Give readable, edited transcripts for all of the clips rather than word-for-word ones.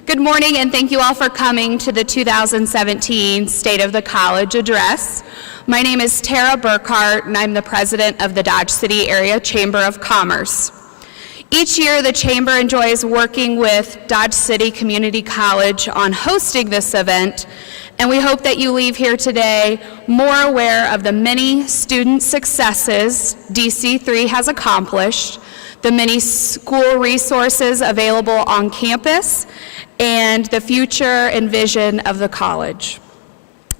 Good morning, and thank you all for coming to the 2017 State of the College Address. My name is Tara Burkhart, and I'm the president of the Dodge City Area Chamber of Commerce. Each year, the Chamber enjoys working with Dodge City Community College on hosting this event, and we hope that you leave here today more aware of the many student successes DC3 has accomplished, the many school resources available on campus, and the future and vision of the college.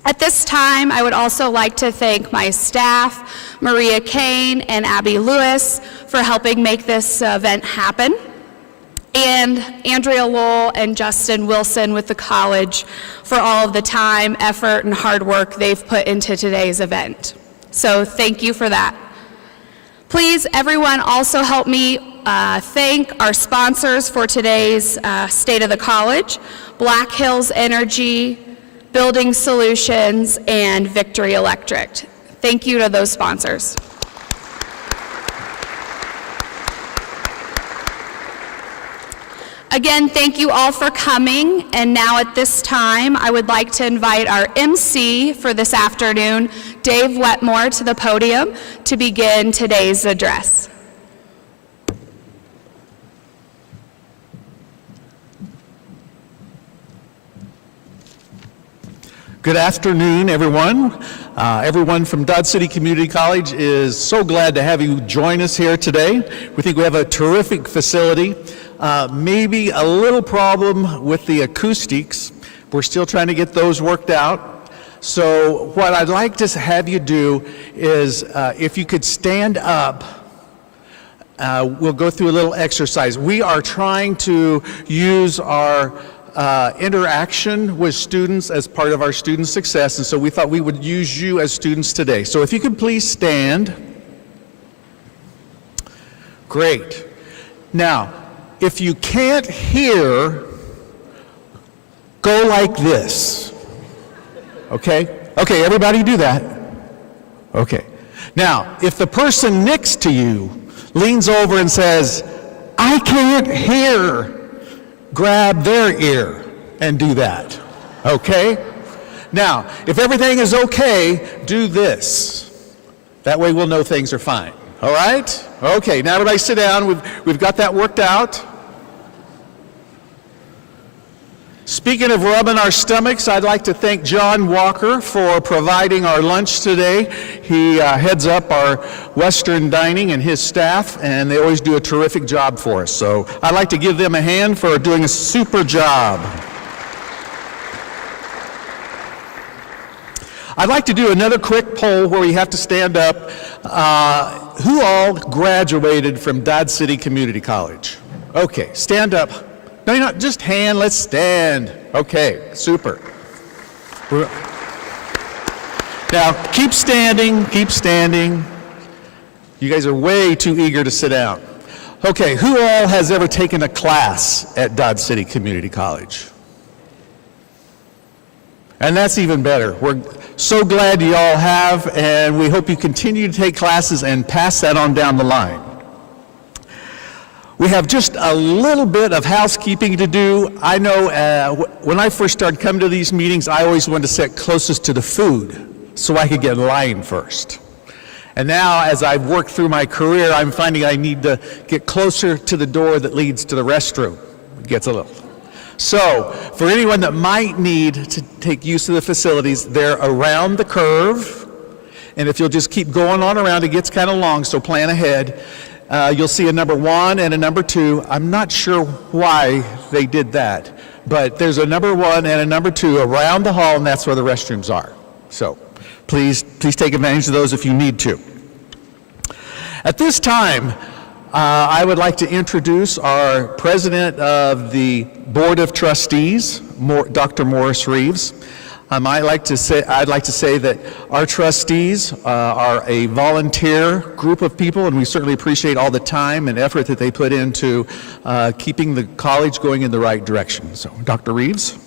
At this time, I would also like to thank my staff, Maria Kane and Abby Lewis, for helping make this event happen, and Andrea Lowell and Justin Wilson with the college for all of the time, effort, and hard work they've put into today's event. So thank you for that. Please, everyone, also help me thank our sponsors for today's State of the College: Black Hills Energy, Building Solutions, and Victory Electric. Thank you to those sponsors. Again, thank you all for coming, and now at this time, I would like to invite our MC for this afternoon, Dave Wetmore, to the podium to begin today's address. Good afternoon, everyone. Everyone from Dodge City Community College is so glad to have you join us here today. We think we have a terrific facility. Maybe a little problem with the acoustics. We're still trying to get those worked out. So what I'd like to have you do is, if you could stand up, we'll go through a little exercise. We are trying to use our interaction with students as part of our student success, and so we thought we would use you as students today. So if you could please stand. Great. Now, if you can't hear, go like this. Okay? Okay, everybody do that. Okay. Now, if the person next to you leans over and says, "I can't hear," grab their ear and do that, okay? Now, if everything is okay, do this. That way we'll know things are fine, all right? Okay, now everybody sit down. We've got that worked out. Speaking of rubbing our stomachs, I'd like to thank John Walker for providing our lunch today. He heads up our Western Dining and his staff, and they always do a terrific job for us. So I'd like to give them a hand for doing a super job. I'd like to do another quick poll where we have to stand up. Who all graduated from Dodge City Community College? Okay, stand up. No, you're not, just hand, let's stand. Okay, super. Now, keep standing, keep standing. You guys are way too eager to sit down. Okay, who all has ever taken a class at Dodge City Community College? And that's even better. We're so glad you all have, and we hope you continue to take classes and pass that on down the line. We have just a little bit of housekeeping to do. I know when I first started coming to these meetings, I always wanted to sit closest to the food so I could get in line first. And now, as I've worked through my career, I'm finding I need to get closer to the door that leads to the restroom. It gets a little. So, for anyone that might need to take use of the facilities, they're around the curve. And if you'll just keep going on around, it gets kind of long, so plan ahead. You'll see a number 1 and a number 2. I'm not sure why they did that, but there's a number 1 and a number 2 around the hall, and that's where the restrooms are. So please take advantage of those if you need to. At this time, I would like to introduce our president of the Board of Trustees, Dr. Morris Reeves. I'd like to say that our trustees are a volunteer group of people, and we certainly appreciate all the time and effort that they put into keeping the college going in the right direction. So, Dr. Reeves.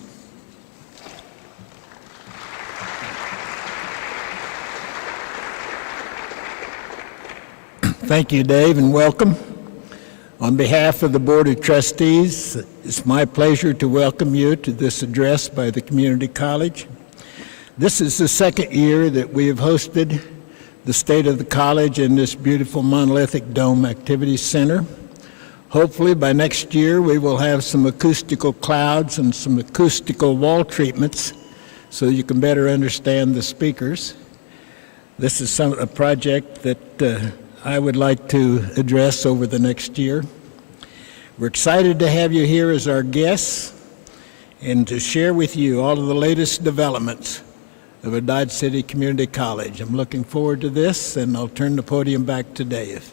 Thank you, Dave, and welcome. On behalf of the Board of Trustees, it's my pleasure to welcome you to this address by the Community College. This is the second year that we have hosted the State of the College in this beautiful monolithic dome activity center. Hopefully by next year we will have some acoustical clouds and some acoustical wall treatments so you can better understand the speakers. This is a project that I would like to address over the next year. We're excited to have you here as our guests and to share with you all of the latest developments of a Dodge City Community College. I'm looking forward to this, and I'll turn the podium back to Dave.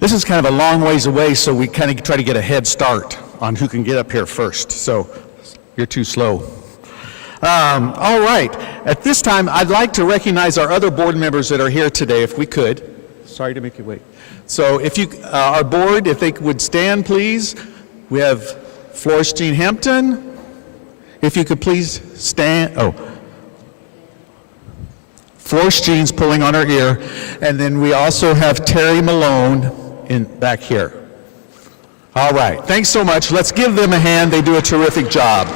This is kind of a long ways away, so we kind of try to get a head start on who can get up here first. So you're too slow. All right. At this time, I'd like to recognize our other board members that are here today, if we could. Sorry to make you wait. So if you, our board, if they would stand, please. We have Florence Jean Hampton. If you could please stand. Oh. Florence Jean's pulling on her ear. And then we also have Terry Malone back here. All right, thanks so much. Let's give them a hand. They do a terrific job.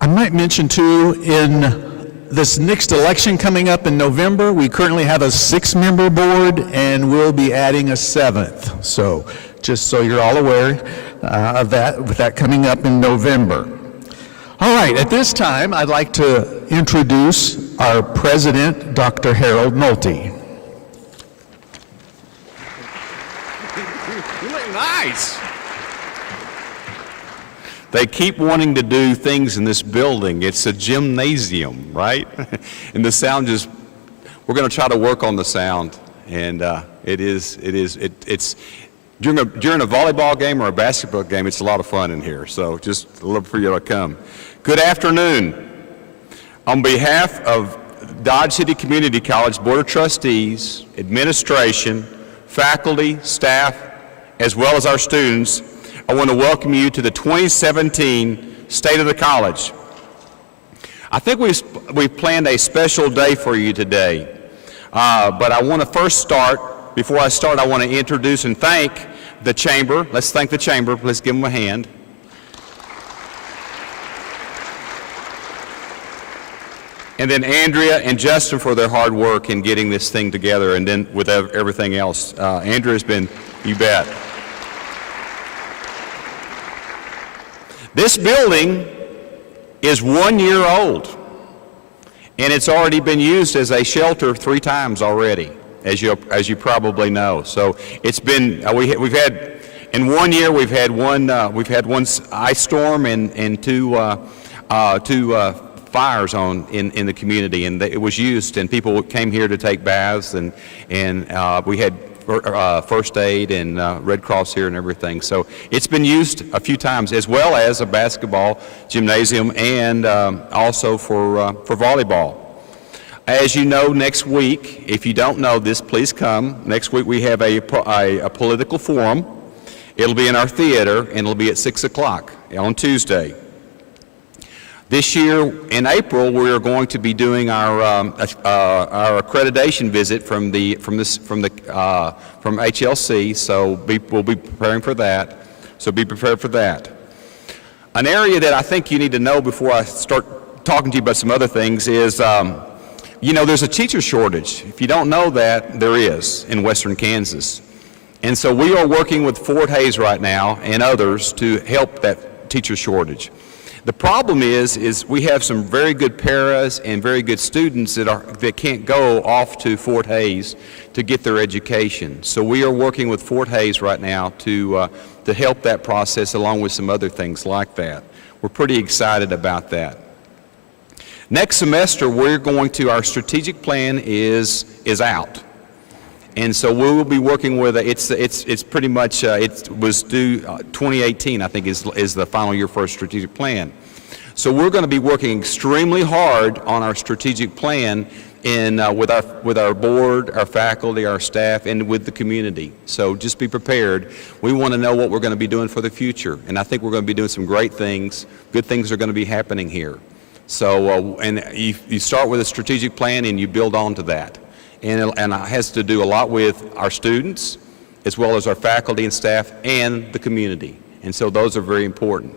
I might mention too, in this next election coming up in November, we currently have a 6-member board and we'll be adding a 7th. So just so you're all aware of that, with that coming up in November. All right, at this time, I'd like to introduce our president, Dr. Harold Nolte. You look nice. They keep wanting to do things in this building. It's a gymnasium, right? And the sound just, we're going to try to work on the sound. And it's during a volleyball game or a basketball game, it's a lot of fun in here. So just love for you to come. Good afternoon. On behalf of Dodge City Community College Board of Trustees, administration, faculty, staff, as well as our students, I want to welcome you to the 2017 State of the College. I think we've planned a special day for you today, but I want to first start, before I start, I want to introduce and thank the Chamber. Let's thank the Chamber. Let's give them a hand. And then Andrea and Justin for their hard work in getting this thing together, and then with everything else. Andrea's been, you bet. This building is 1 year old, and it's already been used as a shelter 3 times already, as you probably know. So it's been we've had in 1 year we've had one ice storm and two fires in the community, and it was used, and people came here to take baths, and we had first aid and Red Cross here and everything. So it's been used a few times, as well as a basketball gymnasium and also for volleyball. As you know, next week, if you don't know this, please come. Next week we have a political forum. It'll be in our theater, and it'll be at 6 o'clock on Tuesday. This year, in April, we are going to be doing our accreditation visit from HLC. So we'll be preparing for that. So be prepared for that. An area that I think you need to know before I start talking to you about some other things is, there's a teacher shortage. If you don't know that, there is in western Kansas. And so we are working with Fort Hays right now and others to help that teacher shortage. The problem is we have some very good paras and very good students that can't go off to Fort Hays to get their education. So we are working with Fort Hays right now to help that process, along with some other things like that. We're pretty excited about that. Next semester, our strategic plan is out. And so we will be working with it's pretty much it was due 2018, I think, is the final year for our strategic plan. So we're going to be working extremely hard on our strategic plan with our board, our faculty, our staff, and with the community. So just be prepared. We want to know what we're going to be doing for the future, and I think we're going to be doing some great things. Good things are going to be happening here. So, and you start with a strategic plan and you build on to that. And it has to do a lot with our students, as well as our faculty and staff, and the community. And so those are very important.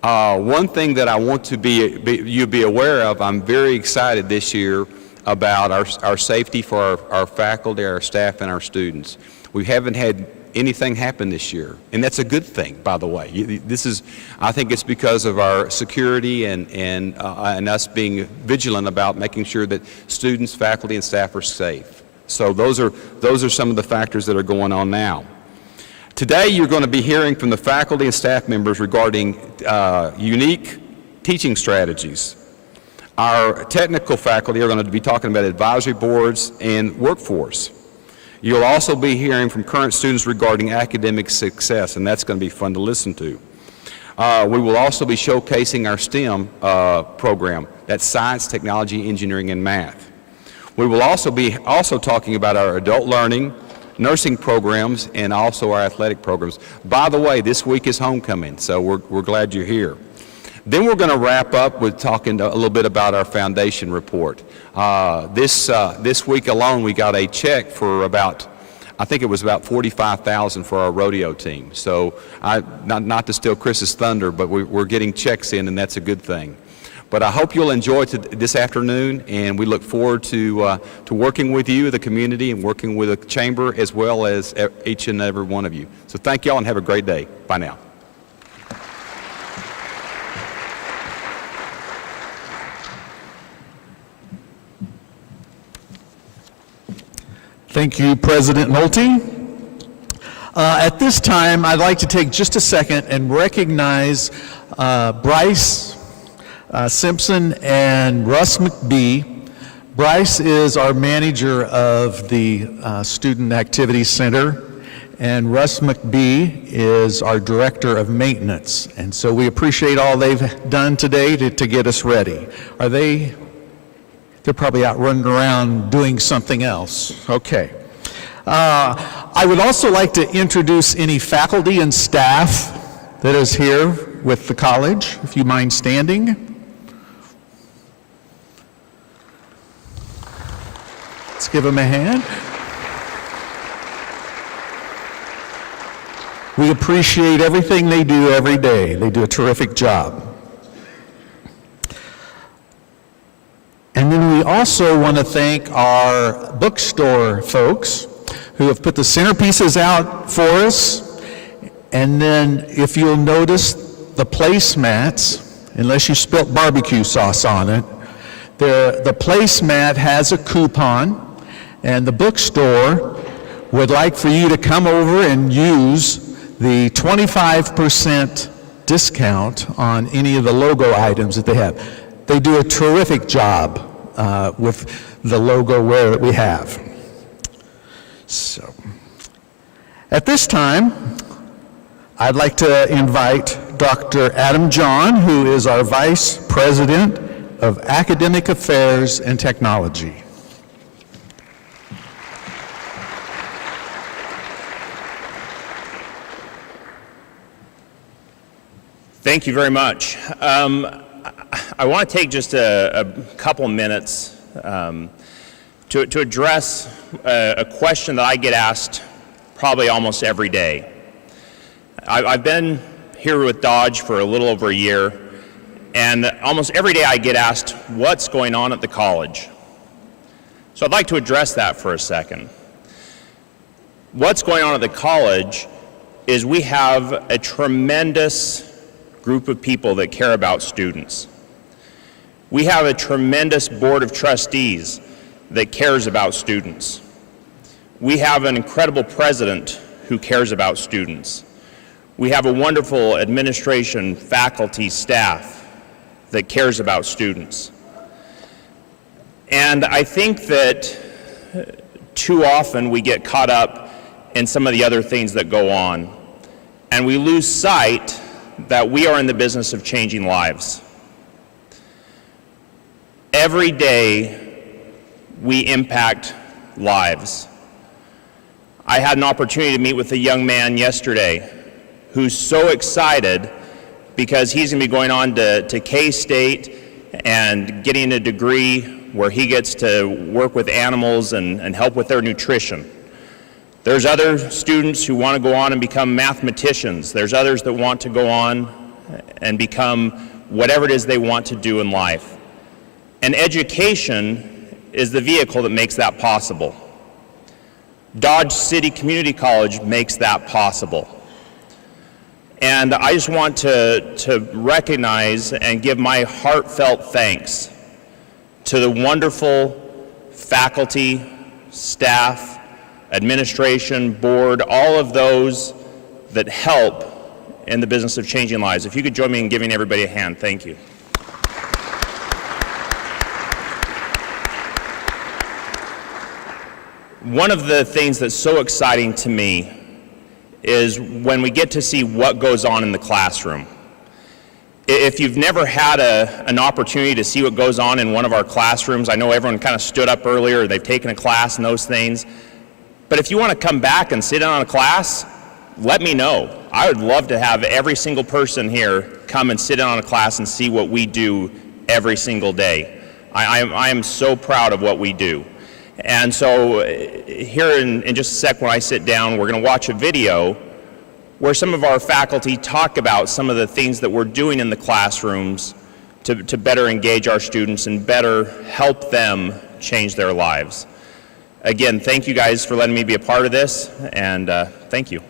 One thing that I want to you be aware of, I'm very excited this year about our safety for our faculty, our staff, and our students. We haven't had anything happen this year, and that's a good thing, by the way. I think it's because of our security and us being vigilant about making sure that students, faculty, and staff are safe. So those are some of the factors that are going on now. Today, you're going to be hearing from the faculty and staff members regarding unique teaching strategies. Our technical faculty are going to be talking about advisory boards and workforce. You'll also be hearing from current students regarding academic success, and that's going to be fun to listen to. We will also be showcasing our STEM program. That's science, technology, engineering, and math. We will also be talking about our adult learning, nursing programs, and also our athletic programs. By the way, this week is homecoming, so we're glad you're here. Then we're going to wrap up with talking a little bit about our foundation report. This week alone, we got a check for I think it was about $45,000 for our rodeo team. So not to steal Chris's thunder, but we're getting checks in, and that's a good thing. But I hope you'll enjoy this afternoon, and we look forward to working with you, the community, and working with the chamber as well as each and every one of you. So thank y'all and have a great day. Bye now. Thank you, President Nolte. At this time, I'd like to take just a second and recognize Bryce Simpson and Russ McBee. Bryce is our manager of the Student Activity Center, and Russ McBee is our director of maintenance. And so we appreciate all they've done today to get us ready. They're probably out running around doing something else. Okay. I would also like to introduce any faculty and staff that is here with the college, if you mind standing. Let's give them a hand. We appreciate everything they do every day. They do a terrific job. And then we also want to thank our bookstore folks who have put the centerpieces out for us. And then if you'll notice the placemats, unless you spilt barbecue sauce on it, the placemat has a coupon, and the bookstore would like for you to come over and use the 25% discount on any of the logo items that they have. They do a terrific job with the logo wear that we have. So, at this time, I'd like to invite Dr. Adam John, who is our Vice President of Academic Affairs and Technology. Thank you very much. I want to take just a couple minutes to address a question that I get asked probably almost every day. I've been here with Dodge for a little over a year, and almost every day I get asked what's going on at the college. So I'd like to address that for a second. What's going on at the college is we have a tremendous group of people that care about students. We have a tremendous board of trustees that cares about students. We have an incredible president who cares about students. We have a wonderful administration, faculty, staff that cares about students. And I think that too often we get caught up in some of the other things that go on, and we lose sight that we are in the business of changing lives. Every day, we impact lives. I had an opportunity to meet with a young man yesterday who's so excited because he's going to be going on to K-State and getting a degree where he gets to work with animals and help with their nutrition. There's other students who want to go on and become mathematicians. There's others that want to go on and become whatever it is they want to do in life. And education is the vehicle that makes that possible. Dodge City Community College makes that possible. And I just want to recognize and give my heartfelt thanks to the wonderful faculty, staff, administration, board, all of those that help in the business of changing lives. If you could join me in giving everybody a hand, thank you. One of the things that's so exciting to me is when we get to see what goes on in the classroom. If you've never had an opportunity to see what goes on in one of our classrooms, I know everyone kind of stood up earlier, they've taken a class and those things, but if you want to come back and sit in on a class, let me know. I would love to have every single person here come and sit in on a class and see what we do every single day. I am so proud of what we do. And so here in just a sec when I sit down, we're going to watch a video where some of our faculty talk about some of the things that we're doing in the classrooms to better engage our students and better help them change their lives. Again, thank you guys for letting me be a part of this, and thank you.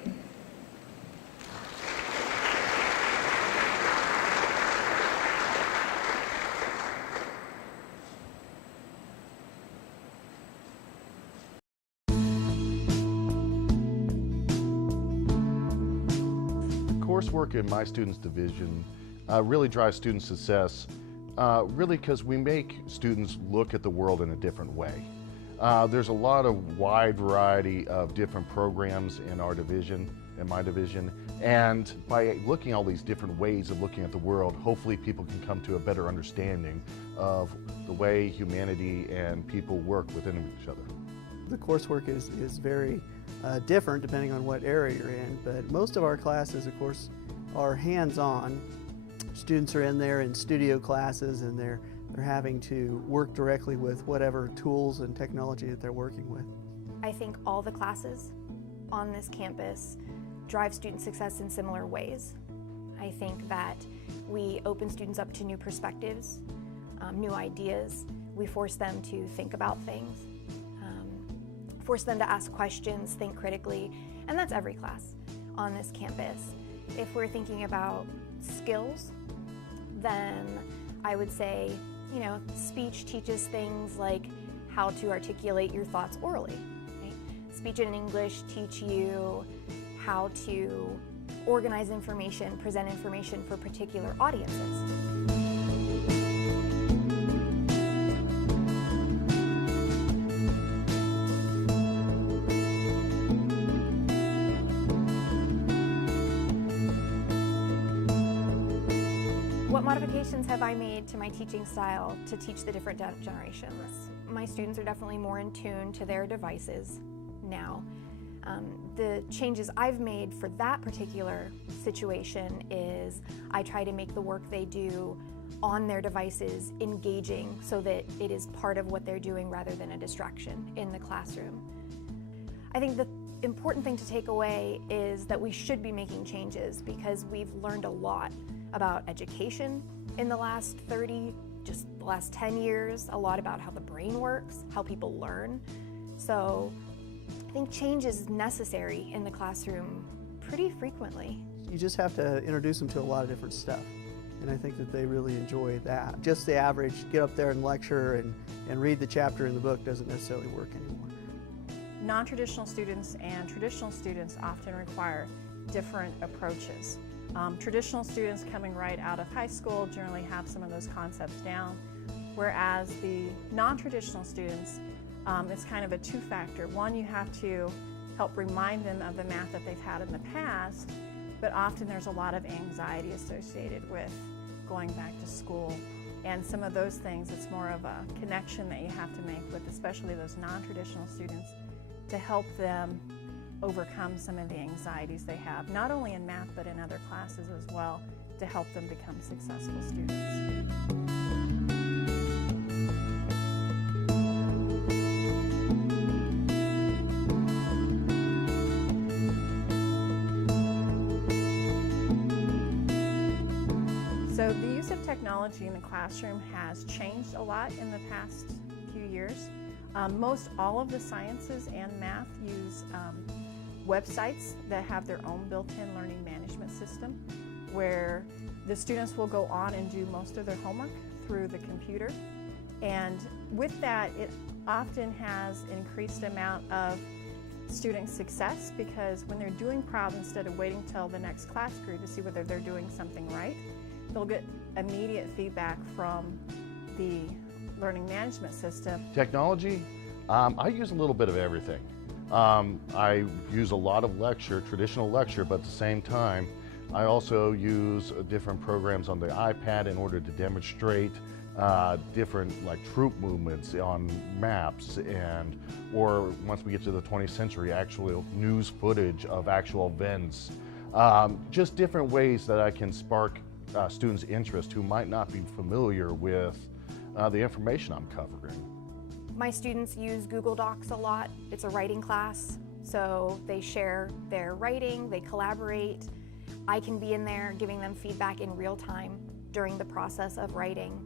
Coursework in my students division really drives student success, really because we make students look at the world in a different way. There's a lot of wide variety of different programs in our division, in my division, and by looking at all these different ways of looking at the world, hopefully people can come to a better understanding of the way humanity and people work within each other. The coursework is very different depending on what area you're in, but most of our classes, of course, are hands-on. Students are in there in studio classes and they're having to work directly with whatever tools and technology that they're working with. I think all the classes on this campus drive student success in similar ways. I think that we open students up to new perspectives, new ideas. We force them to think about things, force them to ask questions, think critically, and that's every class on this campus. If we're thinking about skills, then I would say, you know, speech teaches things like how to articulate your thoughts orally. Right? Speech and English teach you how to organize information, present information for particular audiences. What modifications have I made to my teaching style to teach the different generations? My students are definitely more in tune to their devices now. The changes I've made for that particular situation is I try to make the work they do on their devices engaging so that it is part of what they're doing rather than a distraction in the classroom. I think the important thing to take away is that we should be making changes because we've learned a lot about education in the last 10 years, a lot about how the brain works, how people learn. So I think change is necessary in the classroom pretty frequently. You just have to introduce them to a lot of different stuff, and I think that they really enjoy that. Just the average get up there and lecture and read the chapter in the book doesn't necessarily work anymore. Non-traditional students and traditional students often require different approaches. Traditional students coming right out of high school generally have some of those concepts down, whereas the non-traditional students, it's kind of a two-factor. One, you have to help remind them of the math that they've had in the past, but often there's a lot of anxiety associated with going back to school And some of those things, it's more of a connection that you have to make with especially those non-traditional students to help them overcome some of the anxieties they have, not only in math but in other classes as well, to help them become successful students. So the use of technology in the classroom has changed a lot in the past few years. Most all of the sciences and math use websites that have their own built-in learning management system, where the students will go on and do most of their homework through the computer. And with that, it often has increased amount of student success, because when they're doing problems, instead of waiting till the next class period to see whether they're doing something right, they'll get immediate feedback from the learning management system. Technology, I use a little bit of everything. I use a lot of traditional lecture, but at the same time, I also use different programs on the iPad in order to demonstrate different like troop movements on maps, or once we get to the 20th century, actual news footage of actual events. Just different ways that I can spark students' interest who might not be familiar with the information I'm covering. My students use Google Docs a lot. It's a writing class, so they share their writing, they collaborate. I can be in there giving them feedback in real time during the process of writing.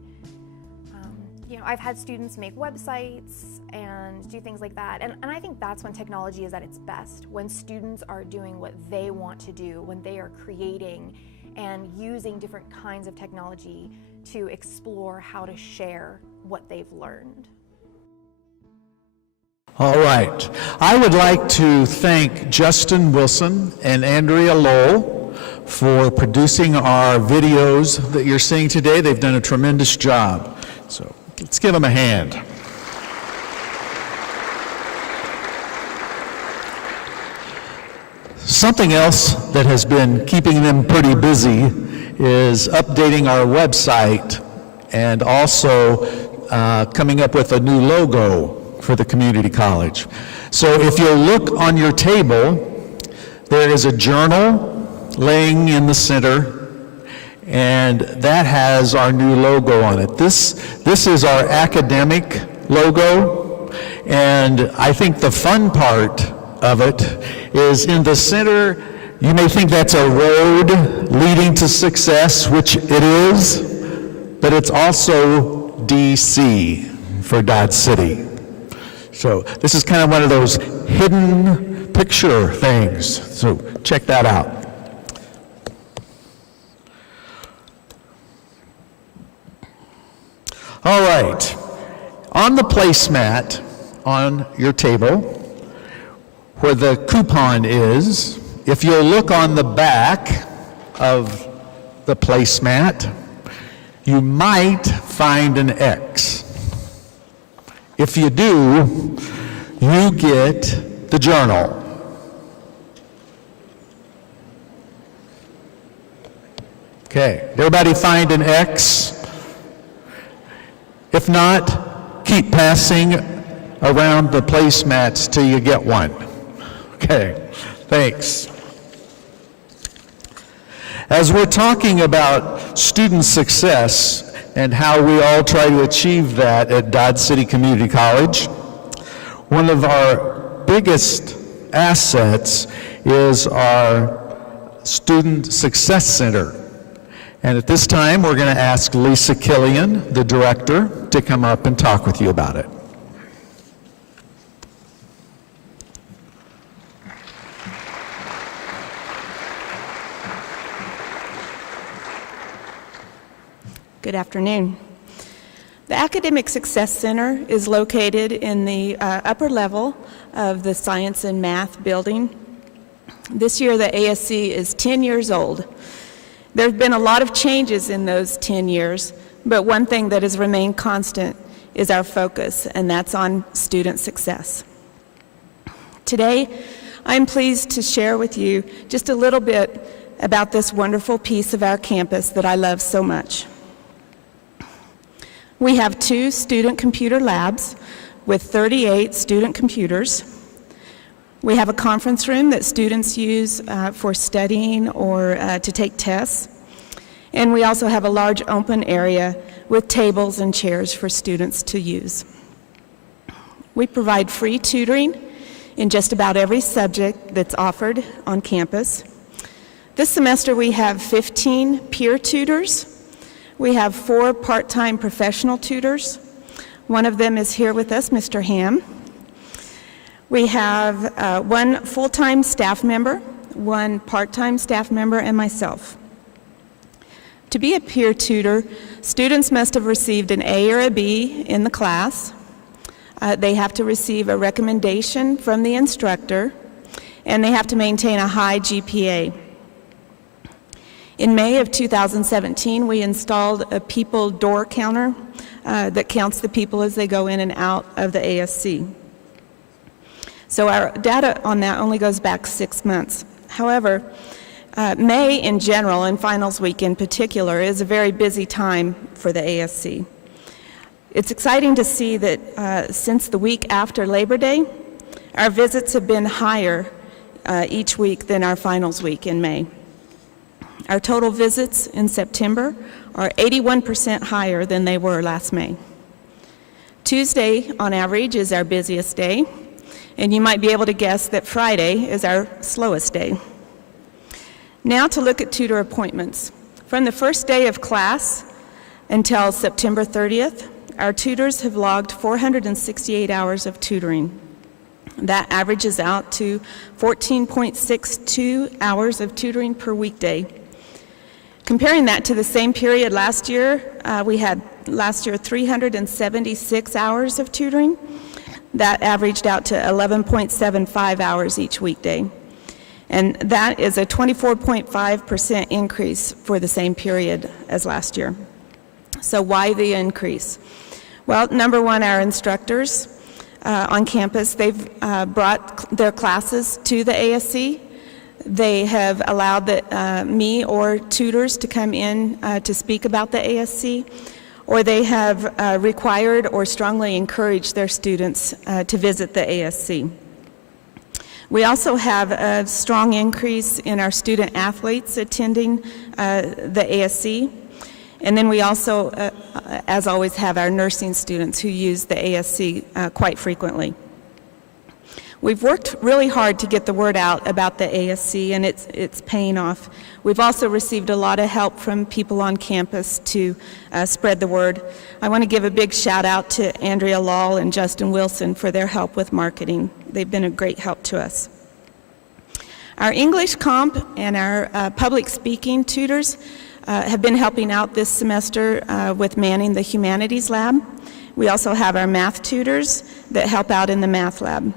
You know, I've had students make websites and do things like that, and I think that's when technology is at its best, when students are doing what they want to do, when they are creating and using different kinds of technology to explore how to share what they've learned. All right. I would like to thank Justin Wilson and Andrea Lowell for producing our videos that you're seeing today. They've done a tremendous job. So let's give them a hand. Something else that has been keeping them pretty busy is updating our website and also coming up with a new logo for the community college. So if you'll look on your table, there is a journal laying in the center, and that has our new logo on it. This is our academic logo, and I think the fun part of it is in the center. You may think that's a road leading to success, which it is, but it's also DC for Dodge City. So this is kind of one of those hidden picture things. So check that out. All right. On the placemat on your table, where the coupon is, if you'll look on the back of the placemat, you might find an X. If you do, you get the journal. Okay, everybody find an X? If not, keep passing around the placemats till you get one. Okay, thanks. As we're talking about student success and how we all try to achieve that at Dodge City Community College, one of our biggest assets is our Student Success Center. And at this time, we're going to ask Lisa Killian, the director, to come up and talk with you about it. Good afternoon. The Academic Success Center is located in the upper level of the Science and Math building. This year, the ASC is 10 years old. There have been a lot of changes in those 10 years, but one thing that has remained constant is our focus, and that's on student success. Today, I'm pleased to share with you just a little bit about this wonderful piece of our campus that I love so much. We have 2 student computer labs with 38 student computers. We have a conference room that students use for studying or to take tests. And we also have a large open area with tables and chairs for students to use. We provide free tutoring in just about every subject that's offered on campus. This semester we have 15 peer tutors. We have 4 part-time professional tutors. One of them is here with us, Mr. Ham. We have 1 full-time staff member, 1 part-time staff member, and myself. To be a peer tutor, students must have received an A or a B in the class. They have to receive a recommendation from the instructor, and they have to maintain a high GPA. In May of 2017, we installed a people door counter that counts the people as they go in and out of the ASC. So our data on that only goes back 6 months. However, May in general, and finals week in particular, is a very busy time for the ASC. It's exciting to see that since the week after Labor Day, our visits have been higher each week than our finals week in May. Our total visits in September are 81% higher than they were last May. Tuesday, on average, is our busiest day, and you might be able to guess that Friday is our slowest day. Now to look at tutor appointments. From the first day of class until September 30th, our tutors have logged 468 hours of tutoring. That averages out to 14.62 hours of tutoring per weekday. Comparing that to the same period last year, we had last year 376 hours of tutoring. That averaged out to 11.75 hours each weekday. And that is a 24.5% increase for the same period as last year. So why the increase? Well, number one, our instructors on campus, they've brought their classes to the ASC. They have allowed me or tutors to come in to speak about the ASC, or they have required or strongly encouraged their students to visit the ASC. We also have a strong increase in our student athletes attending the ASC. And then we also, as always, have our nursing students who use the ASC quite frequently. We've worked really hard to get the word out about the ASC, and it's paying off. We've also received a lot of help from people on campus to spread the word. I want to give a big shout out to Andrea Lall and Justin Wilson for their help with marketing. They've been a great help to us. Our English comp and our public speaking tutors have been helping out this semester with manning the humanities lab. We also have our math tutors that help out in the math lab.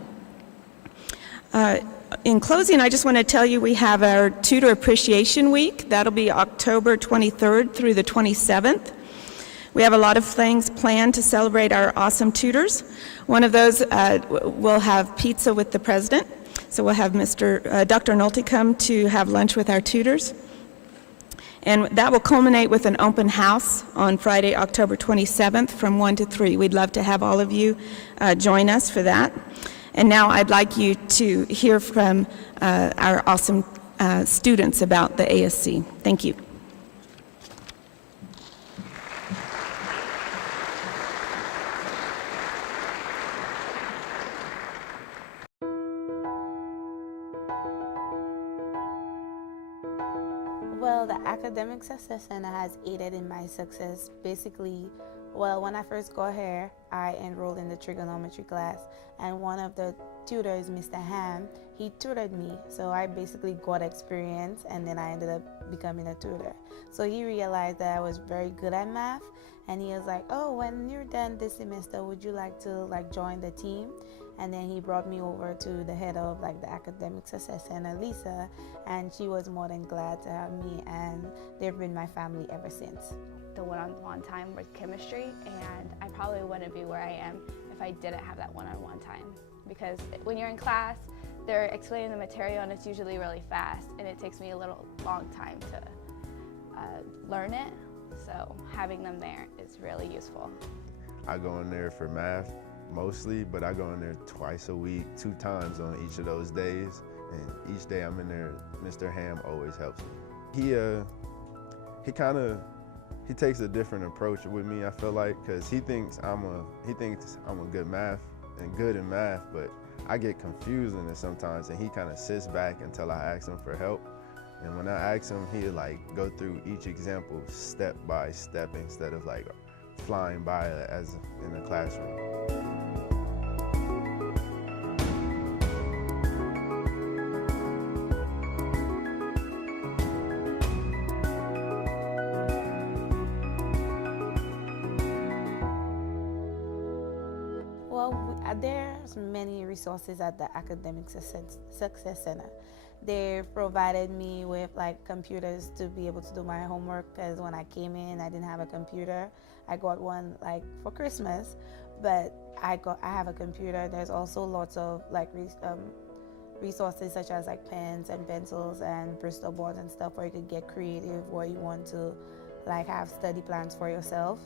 In closing, I just want to tell you we have our Tutor Appreciation Week. That'll be October 23rd through the 27th. We have a lot of things planned to celebrate our awesome tutors. One of those, we'll have pizza with the president. So we'll have Dr. Nolte come to have lunch with our tutors. And that will culminate with an open house on Friday, October 27th from 1 to 3. We'd love to have all of you join us for that. And now I'd like you to hear from our awesome students about the ASC. Thank you. Well, the academic success center has aided in my success. Basically, well, when I first got here, I enrolled in the trigonometry class, and one of the tutors, Mr. Ham, he tutored me. So I basically got experience, and then I ended up becoming a tutor. So he realized that I was very good at math, and he was like, oh, when you're done this semester, would you like to join the team? And then he brought me over to the head of the academic success center, Lisa, and she was more than glad to have me, and they've been my family ever since. The one-on-one time with chemistry, and I probably wouldn't be where I am if I didn't have that one-on-one time. Because when you're in class, they're explaining the material and it's usually really fast, and it takes me a little long time to learn it. So having them there is really useful. I go in there for math mostly, but I go in there twice a week, 2 times on each of those days. And each day I'm in there, Mr. Ham always helps me. He takes a different approach with me, I feel like, because he thinks I'm a good in math, but I get confused in it sometimes, and he kind of sits back until I ask him for help. And when I ask him, he'll like go through each example step by step instead of like flying by as in a classroom. Well, there's many resources at the Academic Success Center. They provided me with like computers to be able to do my homework, because when I came in, I didn't have a computer. I got one like for Christmas, but I have a computer. There's also lots of like resources such as like pens and pencils and Bristol boards and stuff where you could get creative, where you want to like have study plans for yourself.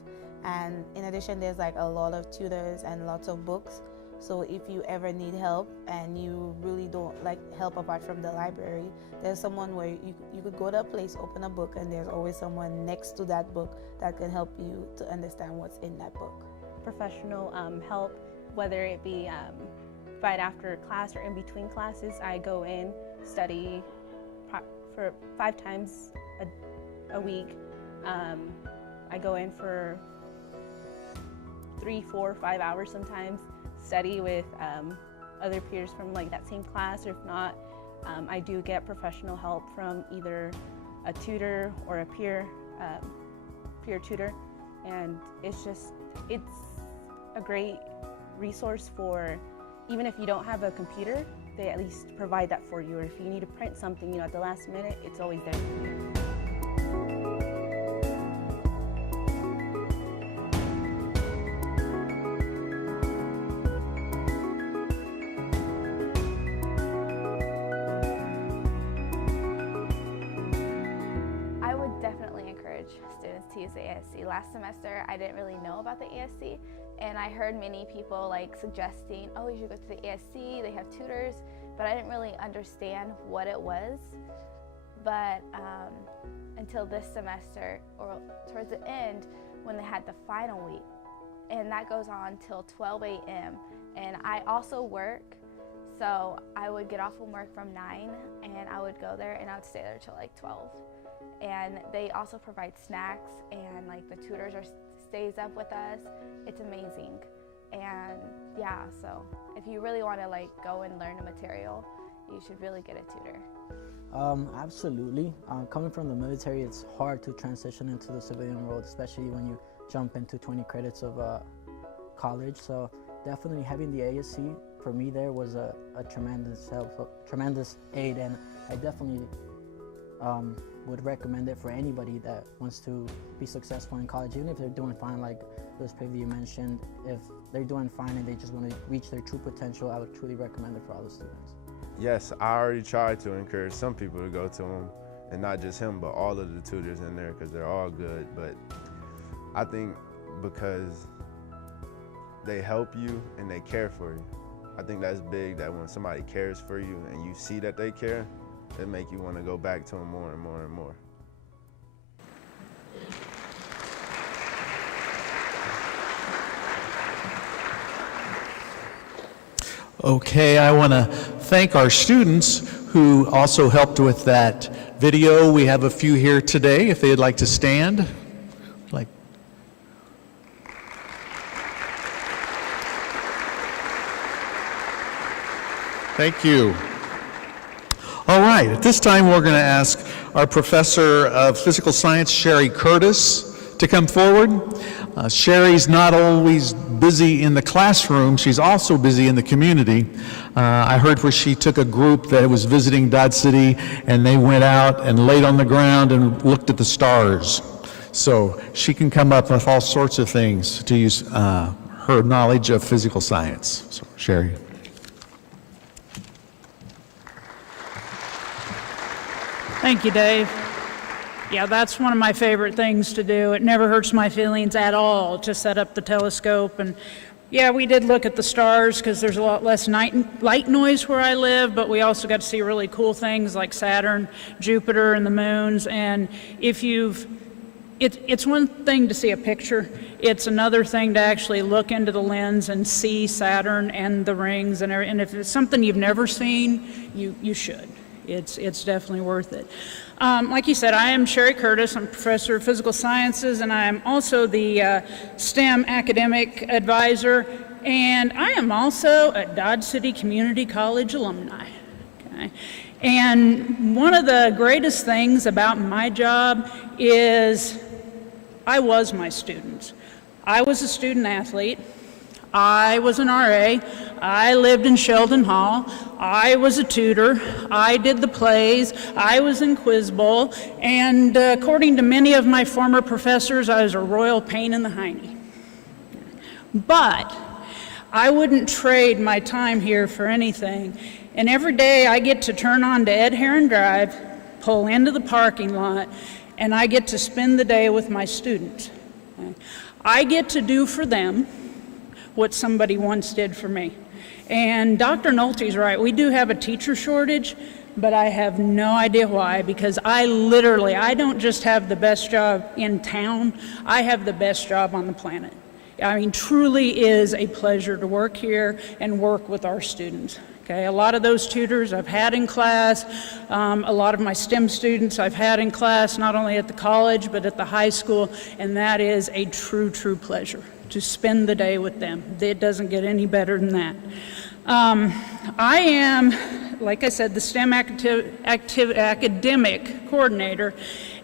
And in addition, there's like a lot of tutors and lots of books. So if you ever need help and you really don't like help apart from the library, there's someone where you could go to a place, open a book, and there's always someone next to that book that can help you to understand what's in that book. Professional help, whether it be right after class or in between classes. I go in, study for 5 times a week. I go in for 3, 4, 5 hours sometimes, study with other peers from like that same class, or if not, I do get professional help from either a tutor or a peer tutor, and it's a great resource for, even if you don't have a computer, they at least provide that for you, or if you need to print something, at the last minute, it's always there for you. Students to use the ASC. Last semester I didn't really know about the ASC, and I heard many people like suggesting, oh, you should go to the ASC, they have tutors, but I didn't really understand what it was. But until this semester, or towards the end, when they had the final week, and that goes on till 12 a.m. and I also work, so I would get off from work from 9 and I would go there and I would stay there till like 12. And they also provide snacks, and like the tutors stays up with us. It's amazing. And yeah, so if you really want to like go and learn a material, you should really get a tutor. Absolutely. Coming from the military, it's hard to transition into the civilian world, especially when you jump into 20 credits of college. So definitely having the ASC for me there was a tremendous help, tremendous aid, and I definitely would recommend it for anybody that wants to be successful in college, even if they're doing fine, like Ms. Pavey mentioned. If they're doing fine and they just want to reach their true potential, I would truly recommend it for all the students. Yes, I already tried to encourage some people to go to him, and not just him, but all of the tutors in there, because they're all good. But I think because they help you and they care for you, I think that's big, that when somebody cares for you and you see that they care, it make you want to go back to them more and more and more. Okay, I want to thank our students who also helped with that video. We have a few here today, if they'd like to stand. Thank you. All right, at this time we're going to ask our professor of physical science, Sherry Curtis, to come forward. Sherry's not always busy in the classroom, she's also busy in the community. I heard where she took a group that was visiting Dodge City and they went out and laid on the ground and looked at the stars. So she can come up with all sorts of things to use her knowledge of physical science. So, Sherry. Thank you, Dave. Yeah, that's one of my favorite things to do. It never hurts my feelings at all to set up the telescope. And yeah, we did look at the stars because there's a lot less light noise where I live, but we also got to see really cool things like Saturn, Jupiter, and the moons. And if it's one thing to see a picture. It's another thing to actually look into the lens and see Saturn and the rings and everything. And if it's something you've never seen, you should. It's definitely worth it. Like you said, I am Sherry Curtis. I'm professor of physical sciences, and I'm also the STEM academic advisor. And I am also a Dodge City Community College alumni. Okay? And one of the greatest things about my job is I was my students. I was a student athlete. I was an RA. I lived in Sheldon Hall. I was a tutor. I did the plays. I was in Quiz Bowl. And according to many of my former professors, I was a royal pain in the hiney. But I wouldn't trade my time here for anything. And every day I get to turn on to Ed Herron Drive, pull into the parking lot, and I get to spend the day with my students. Okay? I get to do for them what somebody once did for me. And Dr. Nolte's right, we do have a teacher shortage, but I have no idea why, because I don't just have the best job in town, I have the best job on the planet. I mean, truly is a pleasure to work here and work with our students. Okay, a lot of those tutors I've had in class, a lot of my STEM students I've had in class, not only at the college, but at the high school, and that is a true pleasure to spend the day with them. It doesn't get any better than that. I am, like I said, the STEM academic coordinator,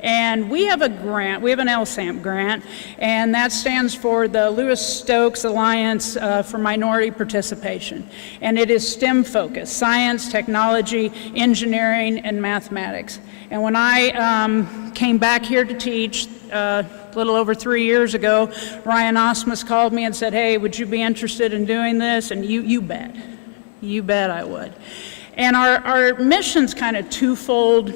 and we have a grant, we have an LSAMP grant, and that stands for the Lewis Stokes Alliance for Minority Participation. And it is STEM focused, science, technology, engineering, and mathematics. And when I came back here to teach a little over 3 years ago, Ryan Osmus called me and said, hey, would you be interested in doing this? And you bet. You bet I would. And our mission's kind of twofold.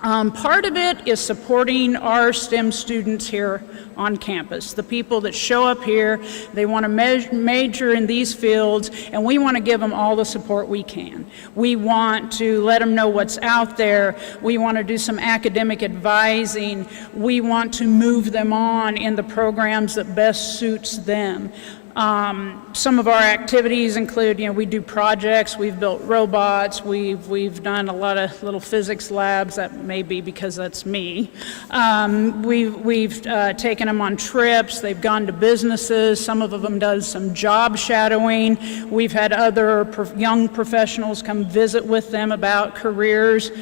Part of it is supporting our STEM students here on campus, the people that show up here, they want to major in these fields, and we want to give them all the support we can. We want to let them know what's out there. We want to do some academic advising. We want to move them on in the programs that best suits them. Some of our activities include, we do projects, we've built robots, we've done a lot of little physics labs. That may be because that's me. We've taken them on trips, they've gone to businesses, some of them does some job shadowing. We've had other young professionals come visit with them about careers.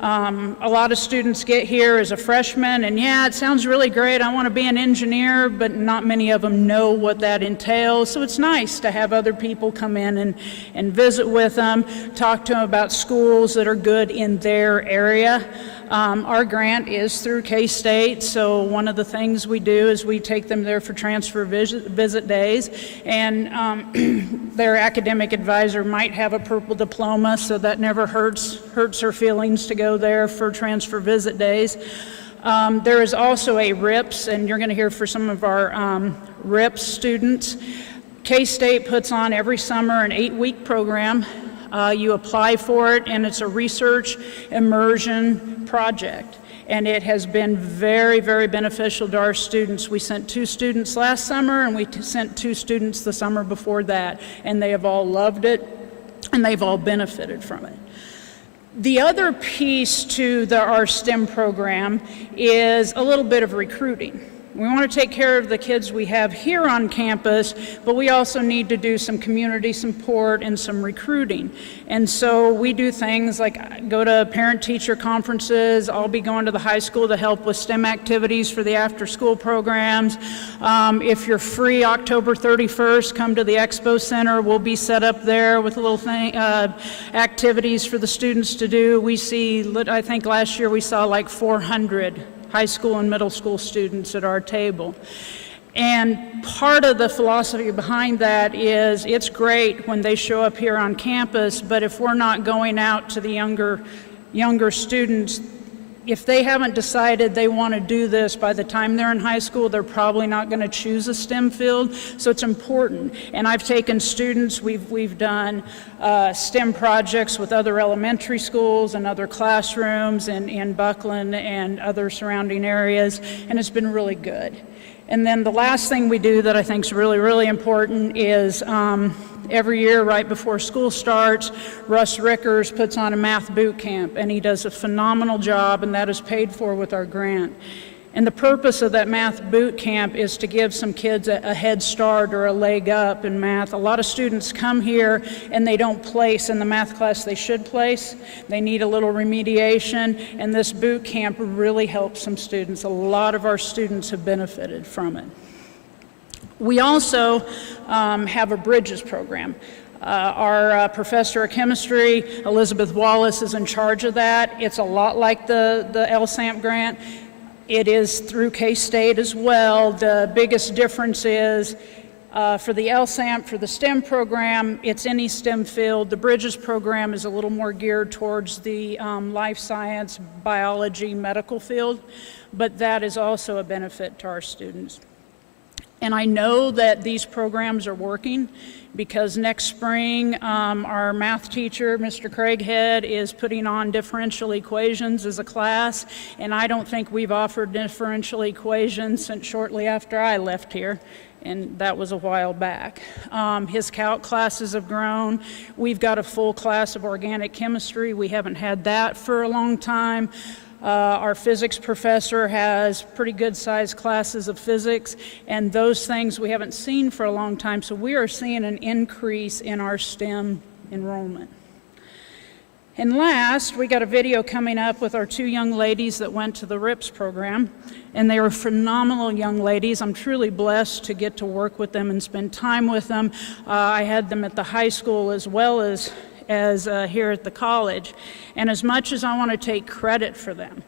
A lot of students get here as a freshman, and yeah, it sounds really great, I want to be an engineer, but not many of them know what that entails, so it's nice to have other people come in and visit with them, talk to them about schools that are good in their area. Our grant is through K-State, so one of the things we do is we take them there for transfer visit days, and their academic advisor might have a purple diploma, so that never hurts her feelings to go there for transfer visit days. There is also a RIPS, and you're going to hear for some of our RIPS students. K-State puts on every summer an 8-week program. You apply for it, and it's a research immersion project. And it has been very, very beneficial to our students. We sent 2 students last summer, and we sent 2 students the summer before that. And they have all loved it, and they've all benefited from it. The other piece to our STEM program is a little bit of recruiting. We want to take care of the kids we have here on campus, but we also need to do some community support and some recruiting. And so we do things like go to parent-teacher conferences. I'll be going to the high school to help with STEM activities for the after-school programs. If you're free October 31st, come to the Expo Center. We'll be set up there with little activities for the students to do. We see, I think last year we saw like 400 high school and middle school students at our table. And part of the philosophy behind that is it's great when they show up here on campus, but if we're not going out to the younger students, if they haven't decided they want to do this by the time they're in high school, they're probably not going to choose a STEM field. So it's important. And I've taken students, we've done STEM projects with other elementary schools and other classrooms in Buckland and other surrounding areas, and it's been really good. And then the last thing we do that I think is really, really important is every year right before school starts, Russ Rickers puts on a math boot camp, and he does a phenomenal job, and that is paid for with our grant. And the purpose of that math boot camp is to give some kids a head start or a leg up in math. A lot of students come here and they don't place in the math class they should place. They need a little remediation, and this boot camp really helps some students. A lot of our students have benefited from it. We also have a Bridges program. Our professor of chemistry, Elizabeth Wallace, is in charge of that. It's a lot like the LSAMP grant. It is through K-State as well. The biggest difference is for the LSAMP, for the STEM program, it's any STEM field. The Bridges program is a little more geared towards the life science, biology, medical field, but that is also a benefit to our students. And I know that these programs are working because next spring our math teacher, Mr. Craighead, is putting on differential equations as a class, and I don't think we've offered differential equations since shortly after I left here, and that was a while back. His calc classes have grown. We've got a full class of organic chemistry. We haven't had that for a long time. Our physics professor has pretty good sized classes of physics, and those things we haven't seen for a long time, so we are seeing an increase in our STEM enrollment. And last, we got a video coming up with our two young ladies that went to the RIPS program, and they were phenomenal young ladies. I'm truly blessed to get to work with them and spend time with them. I had them at the high school as well as here at the college. And as much as I want to take credit for them,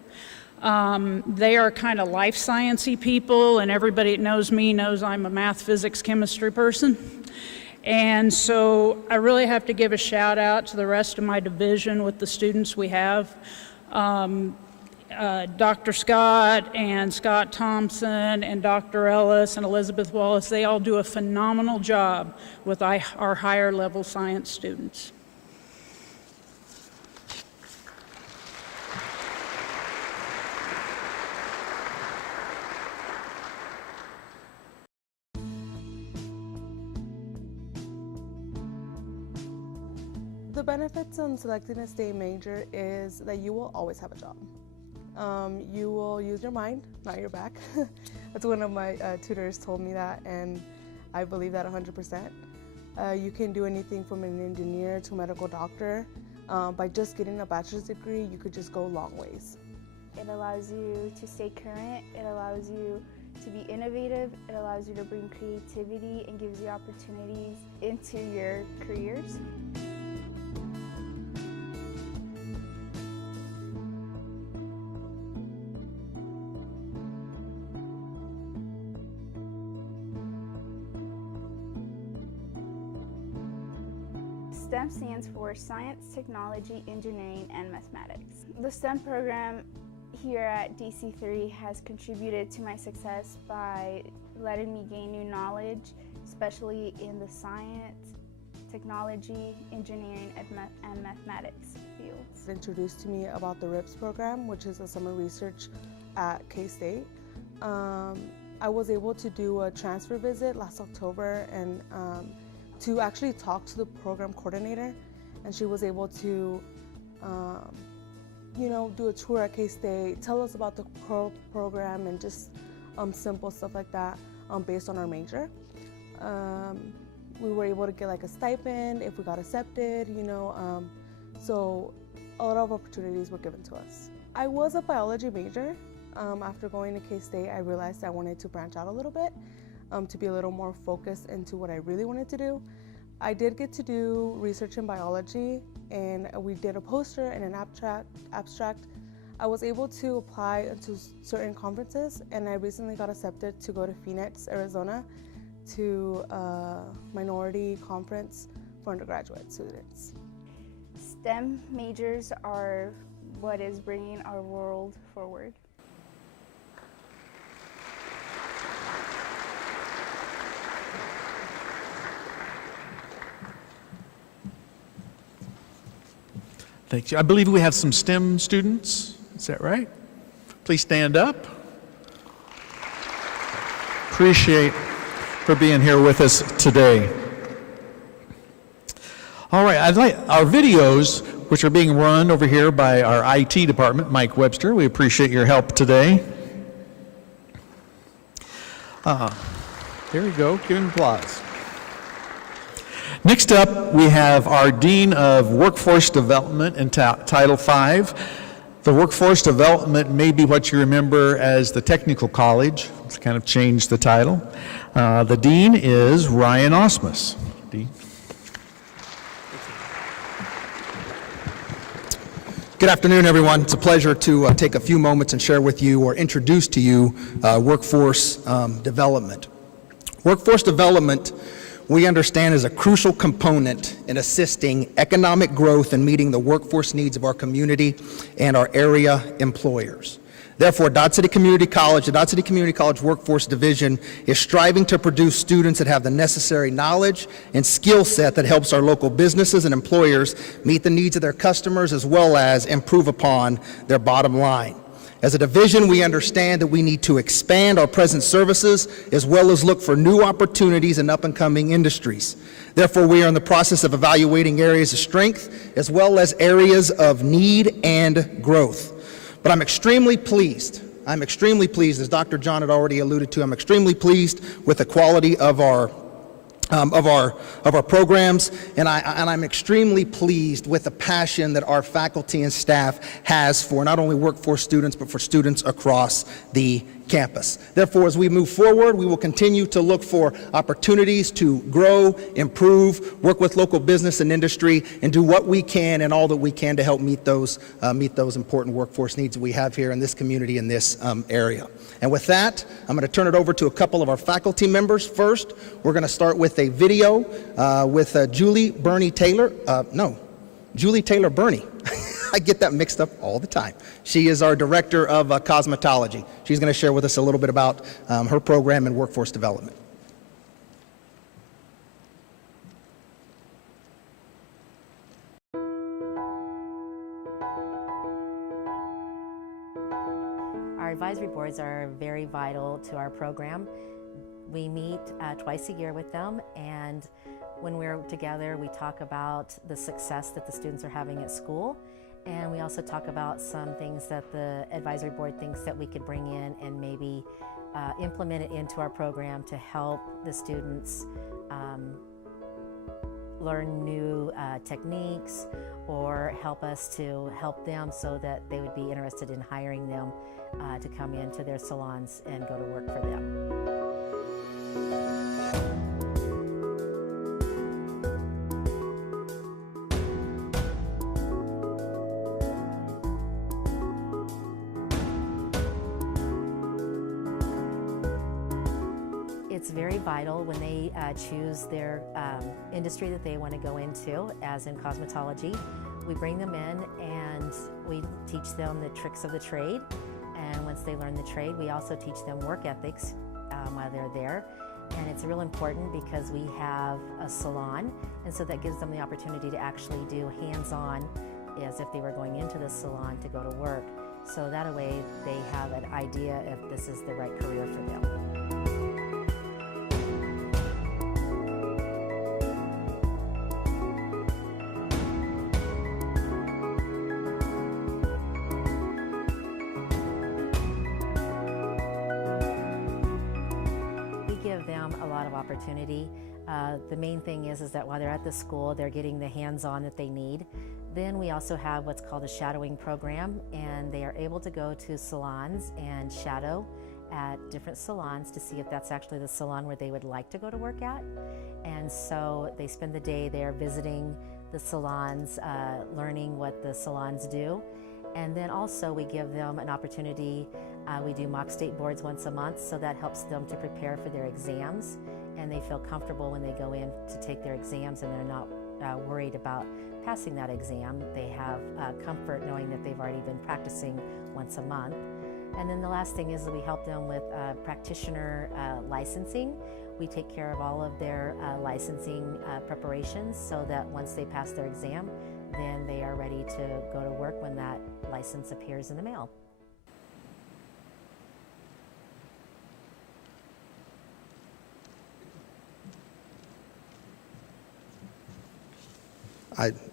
they are kind of life sciencey people, and everybody that knows me knows I'm a math, physics, chemistry person. And so I really have to give a shout out to the rest of my division with the students we have. Dr. Scott and Scott Thompson and Dr. Ellis and Elizabeth Wallace, they all do a phenomenal job with our higher level science students. The benefits on selecting a STEM major is that you will always have a job. You will use your mind, not your back. That's one of my tutors told me that, and I believe that 100%. You can do anything from an engineer to a medical doctor. By just getting a bachelor's degree, you could just go a long ways. It allows you to stay current, it allows you to be innovative, it allows you to bring creativity and gives you opportunities into your careers. STEM stands for Science, Technology, Engineering, and Mathematics. The STEM program here at DC3 has contributed to my success by letting me gain new knowledge, especially in the science, technology, engineering, and mathematics fields. It introduced to me about the RIPS program, which is a summer research at K-State. I was able to do a transfer visit last October and to actually talk to the program coordinator, and she was able to do a tour at K-State, tell us about the program and just simple stuff like that based on our major. We were able to get like a stipend if we got accepted, so a lot of opportunities were given to us. I was a biology major. After going to K-State, I realized I wanted to branch out a little bit to be a little more focused into what I really wanted to do. I did get to do research in biology, and we did a poster and an abstract. I was able to apply to certain conferences, and I recently got accepted to go to Phoenix, Arizona to a minority conference for undergraduate students. STEM majors are what is bringing our world forward. Thank you. I believe we have some STEM students. Is that right? Please stand up. Appreciate for being here with us today. All right, I'd like our videos, which are being run over here by our IT department, Mike Webster. We appreciate your help today. There we go. Give him applause. Next up, we have our Dean of Workforce Development in Title V. The Workforce Development may be what you remember as the Technical College. It's kind of changed the title. The Dean is Ryan Osmus. Dean. Good afternoon, everyone. It's a pleasure to take a few moments and share with you or introduce to you workforce development. Workforce development, we understand, is a crucial component in assisting economic growth and meeting the workforce needs of our community and our area employers. Therefore, Dodge City Community College, the Dodge City Community College Workforce Division is striving to produce students that have the necessary knowledge and skill set that helps our local businesses and employers meet the needs of their customers as well as improve upon their bottom line. As a division, we understand that we need to expand our present services as well as look for new opportunities in up-and-coming industries. Therefore, we are in the process of evaluating areas of strength as well as areas of need and growth. But I'm extremely pleased, as Dr. John had already alluded to, I'm extremely pleased with the quality of our programs, and I'm extremely pleased with the passion that our faculty and staff has for not only workforce students, but for students across the campus. Therefore, as we move forward, we will continue to look for opportunities to grow, improve, work with local business and industry, and do what we can and all that we can to help meet those important workforce needs that we have here in this community, in this area. And with that, I'm going to turn it over to a couple of our faculty members. First, we're going to start with a video with Julie Taylor Burney. I get that mixed up all the time. She is our Director of Cosmetology. She's going to share with us a little bit about her program in workforce development. Our advisory boards are very vital to our program. We meet twice a year with them, and when we're together, we talk about the success that the students are having at school, and we also talk about some things that the advisory board thinks that we could bring in and maybe implement it into our program to help the students learn new techniques or help us to help them so that they would be interested in hiring them to come into their salons and go to work for them. It's very vital when they choose their industry that they want to go into, as in cosmetology. We bring them in and we teach them the tricks of the trade, and once they learn the trade, we also teach them work ethics while they're there. And it's real important because we have a salon, and so that gives them the opportunity to actually do hands-on as if they were going into the salon to go to work. So that way they have an idea if this is the right career for them. Opportunity. The main thing is that while they're at the school, they're getting the hands-on that they need. Then we also have what's called a shadowing program, and they are able to go to salons and shadow at different salons to see if that's actually the salon where they would like to go to work at. And so they spend the day there visiting the salons, learning what the salons do. And then also we give them an opportunity, we do mock state boards once a month, so that helps them to prepare for their exams, and they feel comfortable when they go in to take their exams and they're not worried about passing that exam. They have comfort knowing that they've already been practicing once a month. And then the last thing is that we help them with practitioner licensing. We take care of all of their licensing preparations so that once they pass their exam, then they are ready to go to work when that license appears in the mail.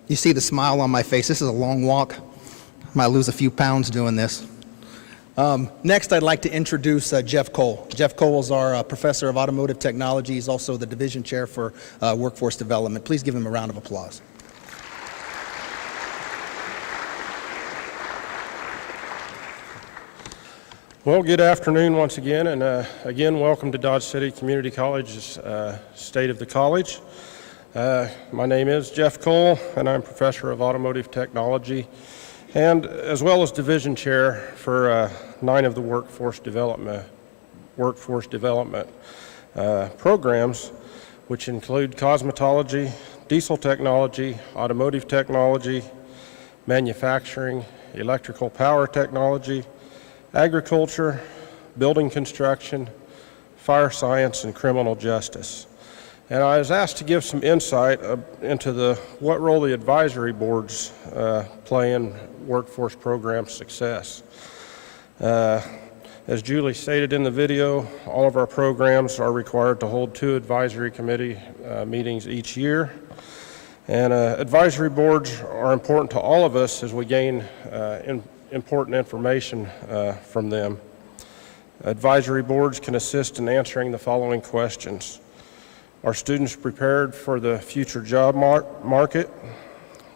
You see the smile on my face. This is a long walk. Might lose a few pounds doing this. Next, I'd like to introduce Jeff Cole. Jeff Cole is our professor of automotive technology. He's also the division chair for workforce development. Please give him a round of applause. Well, good afternoon once again, and again, welcome to Dodge City Community College's State of the College. My name is Jeff Cole, and I'm professor of automotive technology, and as well as division chair for 9 of the workforce development programs, which include cosmetology, diesel technology, automotive technology, manufacturing, electrical power technology, agriculture, building construction, fire science, and criminal justice. And I was asked to give some insight into what role the advisory boards play in workforce program success. As Julie stated in the video, all of our programs are required to hold 2 advisory committee meetings each year. And advisory boards are important to all of us as we gain important information from them. Advisory boards can assist in answering the following questions. Are students prepared for the future job market?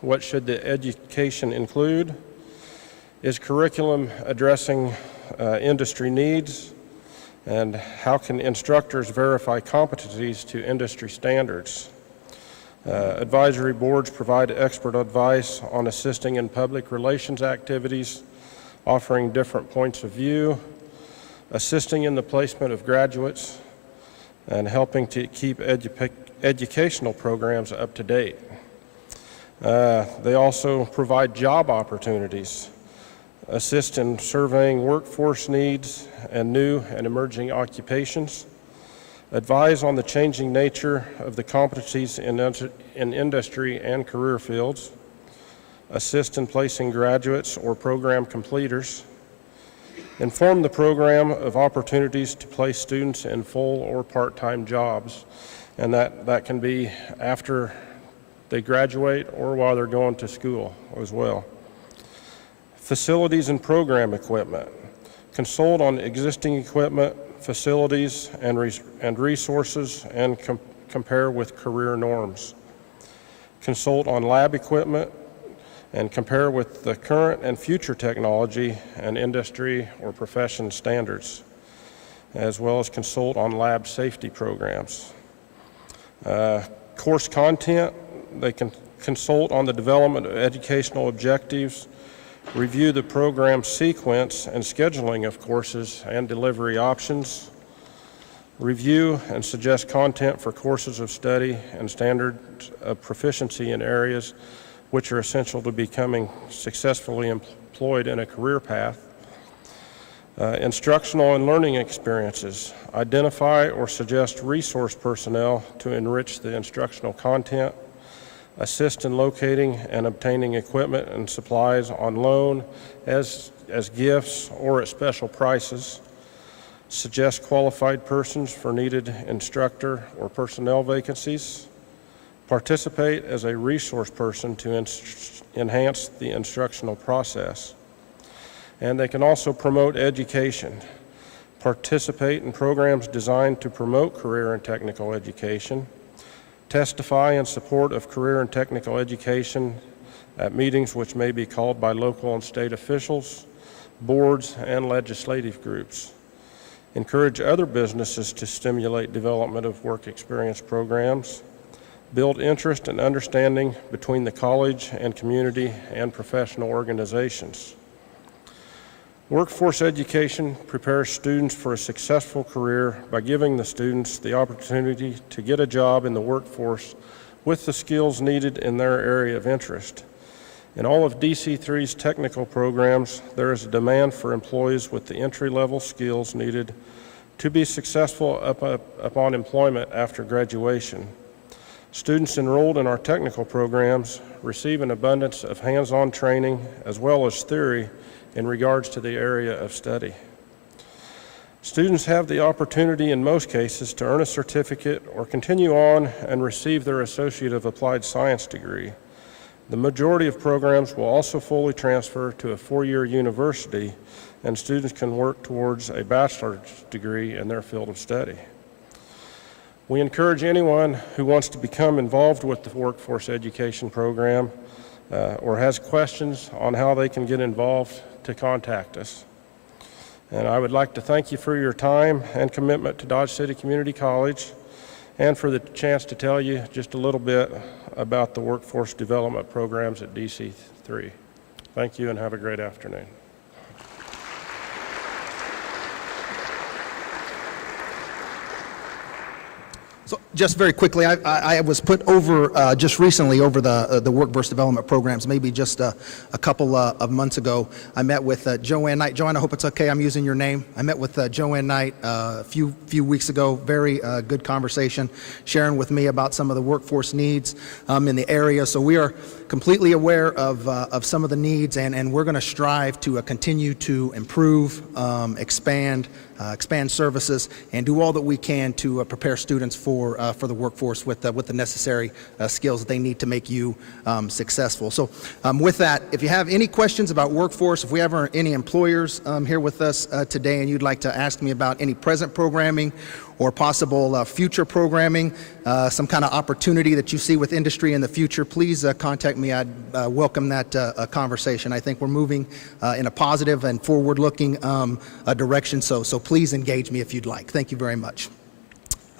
What should the education include? Is curriculum addressing industry needs? And how can instructors verify competencies to industry standards? Advisory boards provide expert advice on assisting in public relations activities, offering different points of view, assisting in the placement of graduates, and helping to keep educational programs up to date. They also provide job opportunities, assist in surveying workforce needs and new and emerging occupations, advise on the changing nature of the competencies in industry and career fields, assist in placing graduates or program completers, inform the program of opportunities to place students in full or part-time jobs, and that can be after they graduate or while they're going to school as well. Facilities and program equipment. Consult on existing equipment, facilities, and resources, and compare with career norms. Consult on lab equipment and compare with the current and future technology and industry or profession standards, as well as consult on lab safety programs. Course content, they can consult on the development of educational objectives, review the program sequence and scheduling of courses and delivery options, review and suggest content for courses of study and standards of proficiency in areas which are essential to becoming successfully employed in a career path. Instructional and learning experiences. Identify or suggest resource personnel to enrich the instructional content. Assist in locating and obtaining equipment and supplies on loan as gifts or at special prices. Suggest qualified persons for needed instructor or personnel vacancies. Participate as a resource person to enhance the instructional process. And they can also promote education. Participate in programs designed to promote career and technical education. Testify in support of career and technical education at meetings which may be called by local and state officials, boards, and legislative groups. Encourage other businesses to stimulate development of work experience programs. Build interest and understanding between the college and community and professional organizations. Workforce education prepares students for a successful career by giving the students the opportunity to get a job in the workforce with the skills needed in their area of interest. In all of DC3's technical programs, there is a demand for employees with the entry-level skills needed to be successful upon employment after graduation. Students enrolled in our technical programs receive an abundance of hands-on training as well as theory in regards to the area of study. Students have the opportunity in most cases to earn a certificate or continue on and receive their Associate of Applied Science degree. The majority of programs will also fully transfer to a four-year university, and students can work towards a bachelor's degree in their field of study. We encourage anyone who wants to become involved with the workforce education program or has questions on how they can get involved to contact us. And I would like to thank you for your time and commitment to Dodge City Community College and for the chance to tell you just a little bit about the workforce development programs at DC3. Thank you and have a great afternoon. So just very quickly, I was put over just recently over the workforce development programs, maybe just a couple of months ago. I met with Joanne Knight. Joanne, I hope it's okay I'm using your name. I met with Joanne Knight a few weeks ago. Very good conversation, sharing with me about some of the workforce needs in the area. So we are completely aware of some of the needs, and we're going to strive to continue to improve, expand services, and do all that we can to prepare students for the workforce with the necessary skills that they need to make you successful. So with that, if you have any questions about workforce, if we have any employers here with us today and you'd like to ask me about any present programming or possible future programming, some kind of opportunity that you see with industry in the future, please contact me. I'd welcome that conversation. I think we're moving in a positive and forward-looking direction, so please engage me if you'd like. Thank you very much.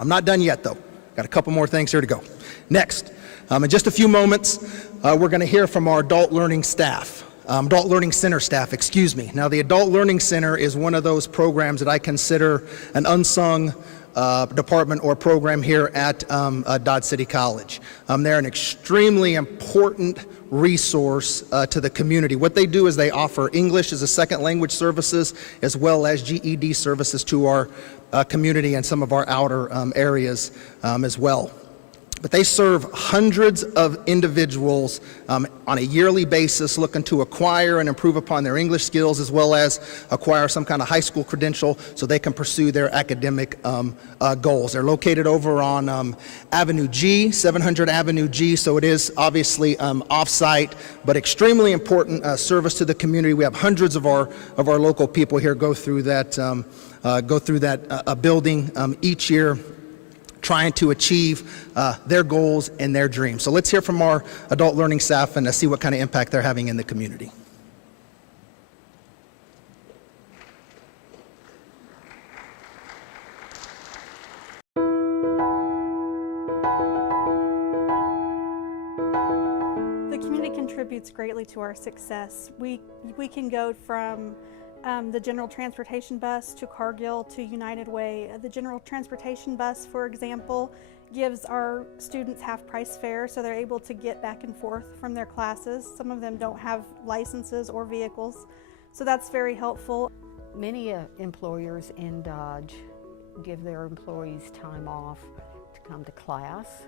I'm not done yet, though. Got a couple more things here to go. Next, in just a few moments, we're going to hear from our Adult Learning staff. Adult Learning Center staff, excuse me. Now, the Adult Learning Center is one of those programs that I consider an unsung department or program here at Dodge City College. They're an extremely important resource to the community. What they do is they offer English as a second language services as well as GED services to our community and some of our outer areas as well. But they serve hundreds of individuals on a yearly basis looking to acquire and improve upon their English skills as well as acquire some kind of high school credential so they can pursue their academic goals. They're located over on Avenue G, 700 Avenue G, so it is obviously off-site, but extremely important service to the community. We have hundreds of our local people here go through that building each year, trying to achieve their goals and their dreams. So let's hear from our Adult Learning staff and see what kind of impact they're having in the community. The community contributes greatly to our success. We can go from the general transportation bus to Cargill to United Way. The general transportation bus, for example, gives our students half-price fare so they're able to get back and forth from their classes. Some of them don't have licenses or vehicles, so that's very helpful. Many employers in Dodge give their employees time off to come to class,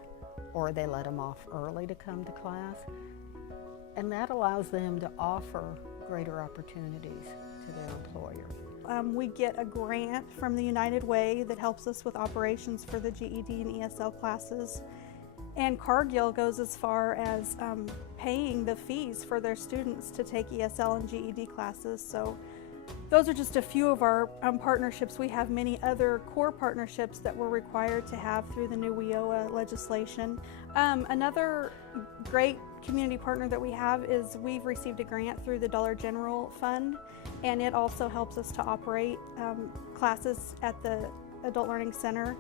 or they let them off early to come to class, and that allows them to offer greater opportunities to their employer. We get a grant from the United Way that helps us with operations for the GED and ESL classes. And Cargill goes as far as paying the fees for their students to take ESL and GED classes. So those are just a few of our partnerships. We have many other core partnerships that we're required to have through the new WIOA legislation. Another great community partner that we have is we've received a grant through the Dollar General Fund, and it also helps us to operate classes at the Adult Learning Center.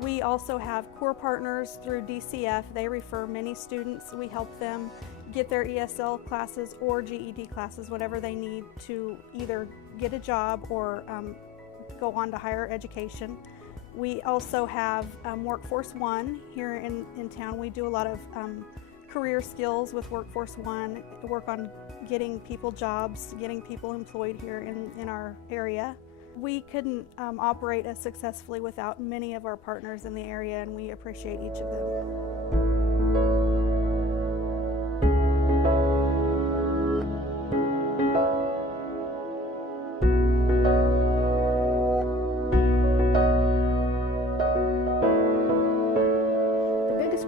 We also have core partners through DCF. They refer many students. We help them get their ESL classes or GED classes, whatever they need to either get a job or go on to higher education. We also have Workforce One here in town. We do a lot of career skills with Workforce One, work on getting people jobs, getting people employed here in our area. We couldn't operate as successfully without many of our partners in the area, and we appreciate each of them.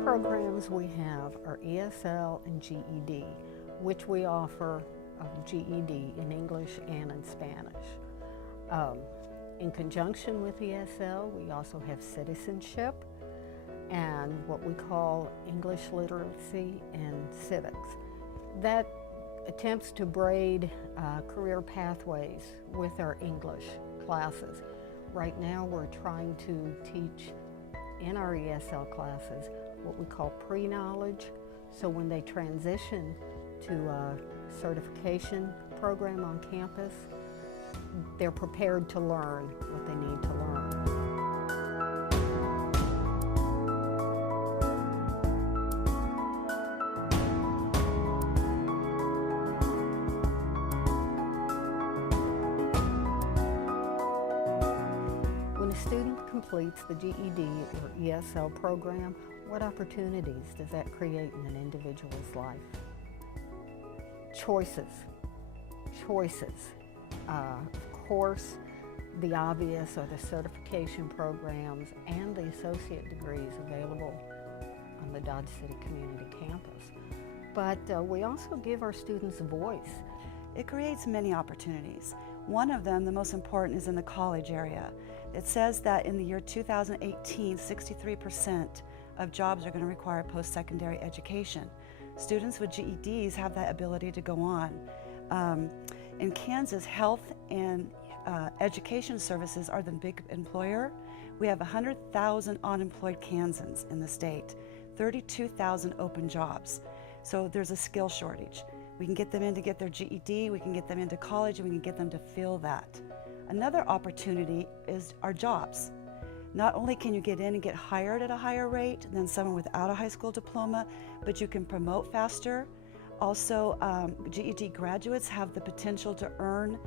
Programs we have are ESL and GED, which we offer GED in English and in Spanish. In conjunction with ESL, we also have citizenship and what we call English literacy and civics. That attempts to braid career pathways with our English classes. Right now we're trying to teach in our ESL classes what we call pre-knowledge, so when they transition to a certification program on campus, they're prepared to learn what they need to learn. When a student completes the GED or ESL program, what opportunities does that create in an individual's life? Choices. Of course, the obvious are the certification programs and the associate degrees available on the Dodge City Community Campus. But we also give our students a voice. It creates many opportunities. One of them, the most important, is in the college area. It says that in the year 2018, 63% of jobs are going to require post-secondary education. Students with GEDs have that ability to go on. In Kansas, health and education services are the big employer. We have 100,000 unemployed Kansans in the state, 32,000 open jobs. So there's a skill shortage. We can get them in to get their GED, we can get them into college, and we can get them to fill that. Another opportunity is our jobs. Not only can you get in and get hired at a higher rate than someone without a high school diploma, but you can promote faster. Also, GED graduates have the potential to earn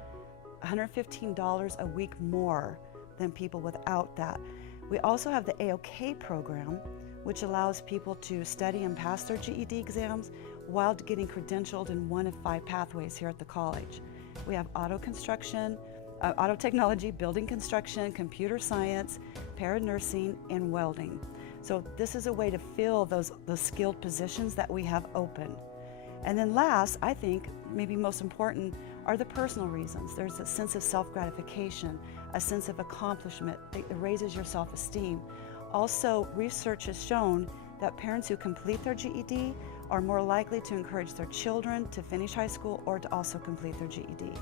$115 a week more than people without that. We also have the AOK program, which allows people to study and pass their GED exams while getting credentialed in one of 5 pathways here at the college. We have auto construction, auto technology, building construction, computer science, paranursing, and welding. So this is a way to fill those skilled positions that we have open. And then last, I think, maybe most important, are the personal reasons. There's a sense of self-gratification, a sense of accomplishment that raises your self-esteem. Also, research has shown that parents who complete their GED are more likely to encourage their children to finish high school or to also complete their GED.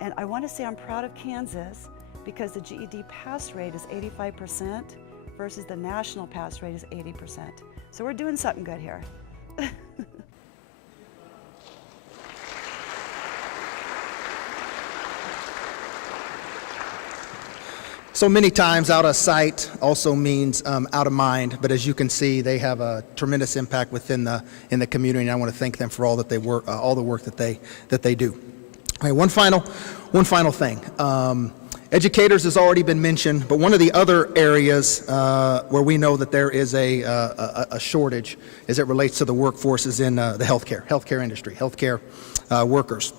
And I want to say I'm proud of Kansas because the GED pass rate is 85% versus the national pass rate is 80%. So we're doing something good here. So many times out of sight also means out of mind, but as you can see, they have a tremendous impact within the community, and I want to thank them for all that they work, all the work that they do. All right, one final thing. Educators has already been mentioned, but one of the other areas where we know that there is a shortage as it relates to the workforce is in the healthcare industry, healthcare workers.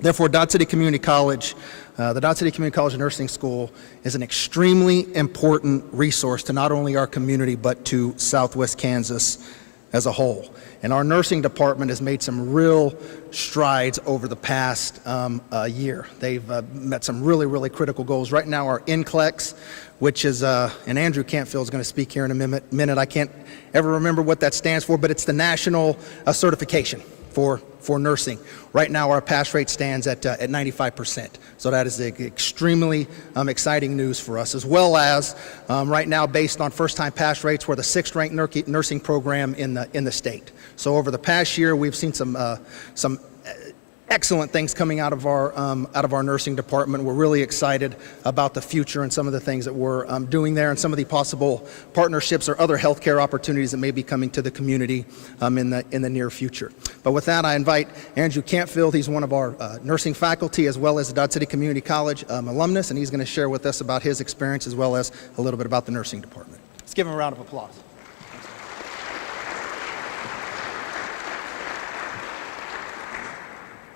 Therefore, Dodge City Community College, the Dodge City Community College Nursing School is an extremely important resource to not only our community, but to Southwest Kansas as a whole. And our nursing department has made some real strides over the past year. They've met some really critical goals. Right now, our NCLEX, which is, and Andrew Cantfield is going to speak here in a minute. I can't ever remember what that stands for, but it's the national certification for nursing. Right now, our pass rate stands at 95%. So that is extremely exciting news for us, as well as right now, based on first-time pass rates, we're the 6th-ranked nursing program in the state. So over the past year, we've seen some excellent things coming out of our nursing department. We're really excited about the future and some of the things that we're doing there, and some of the possible partnerships or other healthcare opportunities that may be coming to the community in the near future. But with that, I invite Andrew Cantfield. He's one of our nursing faculty as well as the Dodge City Community College alumnus, and he's going to share with us about his experience as well as a little bit about the nursing department. Let's give him a round of applause.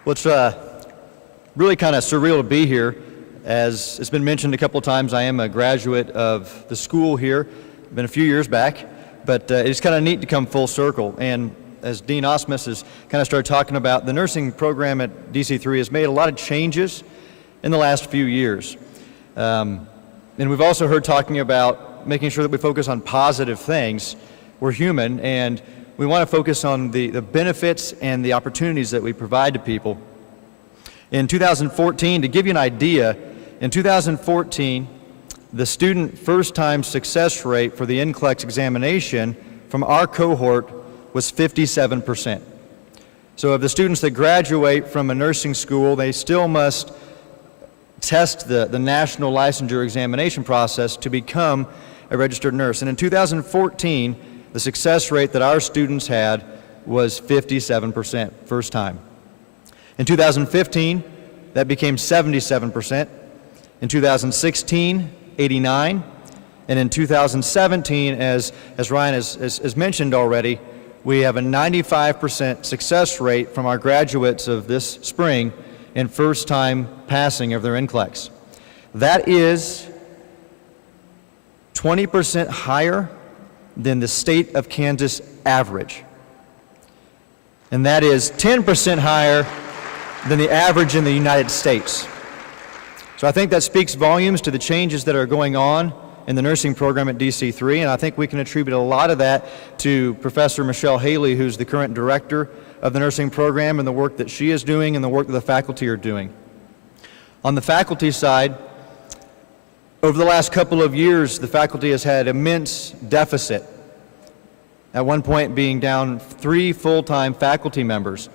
Well, it's really kind of surreal to be here. As it's been mentioned a couple of times, I am a graduate of the school here. Been a few years back, but it's kind of neat to come full circle. And as Dean Osmus has kind of started talking about, the nursing program at DC3 has made a lot of changes in the last few years. And we've also heard talking about making sure that we focus on positive things. We're human, and we want to focus on the benefits and the opportunities that we provide to people. In 2014, to give you an idea, in 2014, the student first-time success rate for the NCLEX examination from our cohort was 57%. So of the students that graduate from a nursing school, they still must test the national licensure examination process to become a registered nurse. And in 2014, the success rate that our students had was 57%, first time. In 2015, that became 77%. In 2016, 89%. And in 2017, as Ryan has mentioned already, we have a 95% success rate from our graduates of this spring in first time passing of their NCLEX. That is 20% higher than the state of Kansas average. And that is 10% higher than the average in the United States. So I think that speaks volumes to the changes that are going on in the nursing program at DC3, and I think we can attribute a lot of that to Professor Michelle Haley, who's the current director of the nursing program, and the work that she is doing and the work that the faculty are doing. On the faculty side, over the last couple of years, the faculty has had immense deficit, at one point being down 3 full-time faculty members.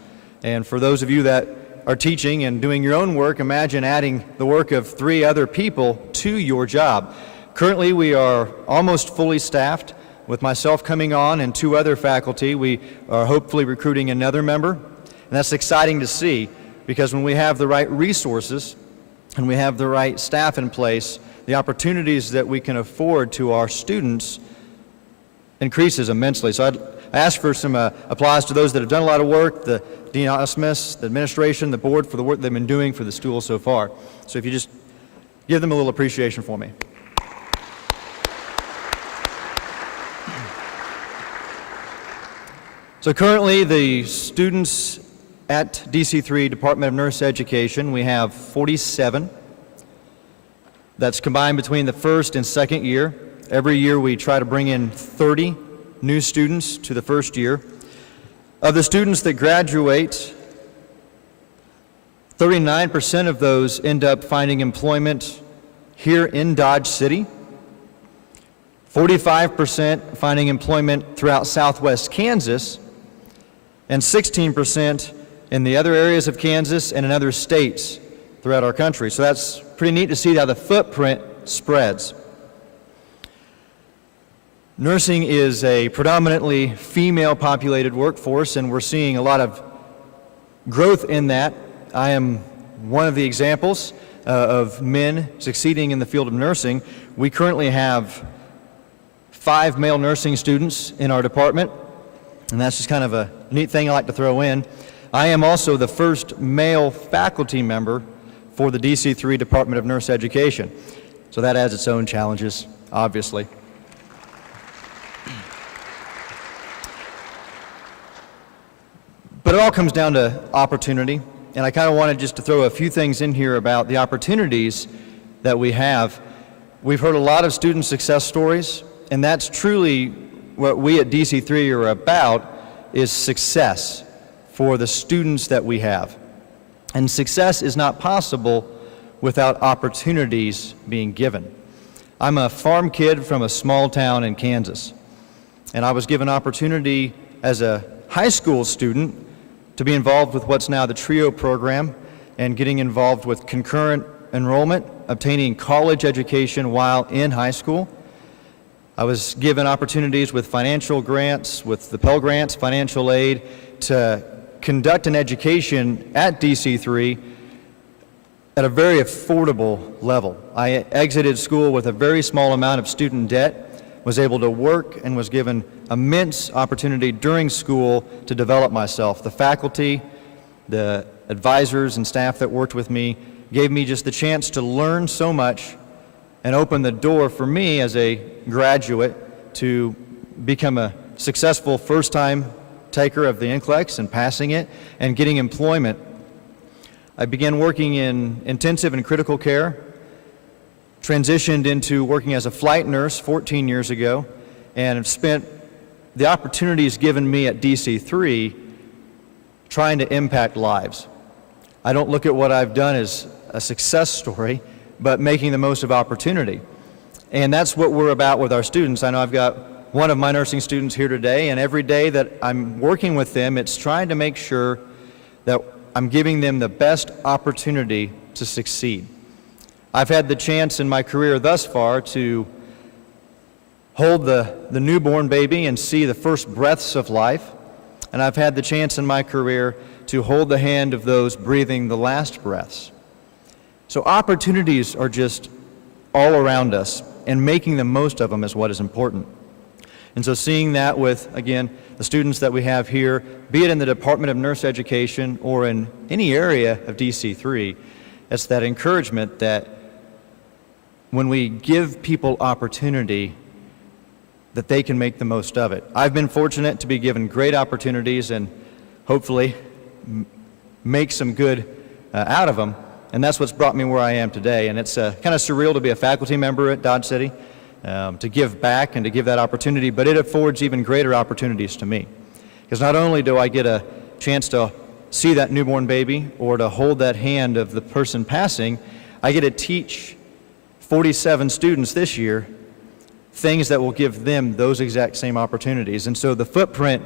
And for those of you that are teaching and doing your own work, imagine adding the work of 3 other people to your job. Currently, we are almost fully staffed, with myself coming on and 2 other faculty. We are hopefully recruiting another member, and that's exciting to see, because when we have the right resources and we have the right staff in place, the opportunities that we can afford to our students increases immensely. So I ask for some applause to those that have done a lot of work, the Dean Osmus, the administration, the board, for the work they've been doing for the school so far. So if you just give them a little appreciation for me. So currently, the students at DC3 Department of Nurse Education, we have 47. That's combined between the first and second year. Every year we try to bring in 30 new students to the first year. Of the students that graduate, 39% of those end up finding employment here in Dodge City, 45% finding employment throughout Southwest Kansas, and 16% in the other areas of Kansas and in other states throughout our country. So that's pretty neat to see how the footprint spreads. Nursing is a predominantly female-populated workforce, and we're seeing a lot of growth in that. I am one of the examples of men succeeding in the field of nursing. We currently have 5 male nursing students in our department, and that's just kind of a neat thing I like to throw in. I am also the first male faculty member for the DC3 Department of Nurse Education. So that has its own challenges, obviously. But it all comes down to opportunity, and I kind of wanted just to throw a few things in here about the opportunities that we have. We've heard a lot of student success stories, and that's truly what we at DC3 are about, is success for the students that we have. And success is not possible without opportunities being given. I'm a farm kid from a small town in Kansas, and I was given opportunity as a high school student to be involved with what's now the TRIO program and getting involved with concurrent enrollment, obtaining college education while in high school. I was given opportunities with financial grants, with the Pell Grants, financial aid, to conduct an education at DC3 at a very affordable level. I exited school with a very small amount of student debt, was able to work, and was given immense opportunity during school to develop myself. The faculty, the advisors and staff that worked with me gave me just the chance to learn so much and open the door for me as a graduate to become a successful first-time taker of the NCLEX and passing it and getting employment. I began working in intensive and critical care, transitioned into working as a flight nurse 14 years ago, and have spent the opportunities given me at DC3 trying to impact lives. I don't look at what I've done as a success story, but making the most of opportunity. And that's what we're about with our students. I know I've got one of my nursing students here today, and every day that I'm working with them, it's trying to make sure that I'm giving them the best opportunity to succeed. I've had the chance in my career thus far to hold the newborn baby and see the first breaths of life, and I've had the chance in my career to hold the hand of those breathing the last breaths. So opportunities are just all around us, and making the most of them is what is important. And so seeing that with, again, the students that we have here, be it in the Department of Nurse Education or in any area of DC3, it's that encouragement that when we give people opportunity, that they can make the most of it. I've been fortunate to be given great opportunities and hopefully make some good out of them, and that's what's brought me where I am today. And it's kind of surreal to be a faculty member at Dodge City, to give back and to give that opportunity, but it affords even greater opportunities to me. Because not only do I get a chance to see that newborn baby or to hold that hand of the person passing, I get to teach 47 students this year things that will give them those exact same opportunities. And so the footprint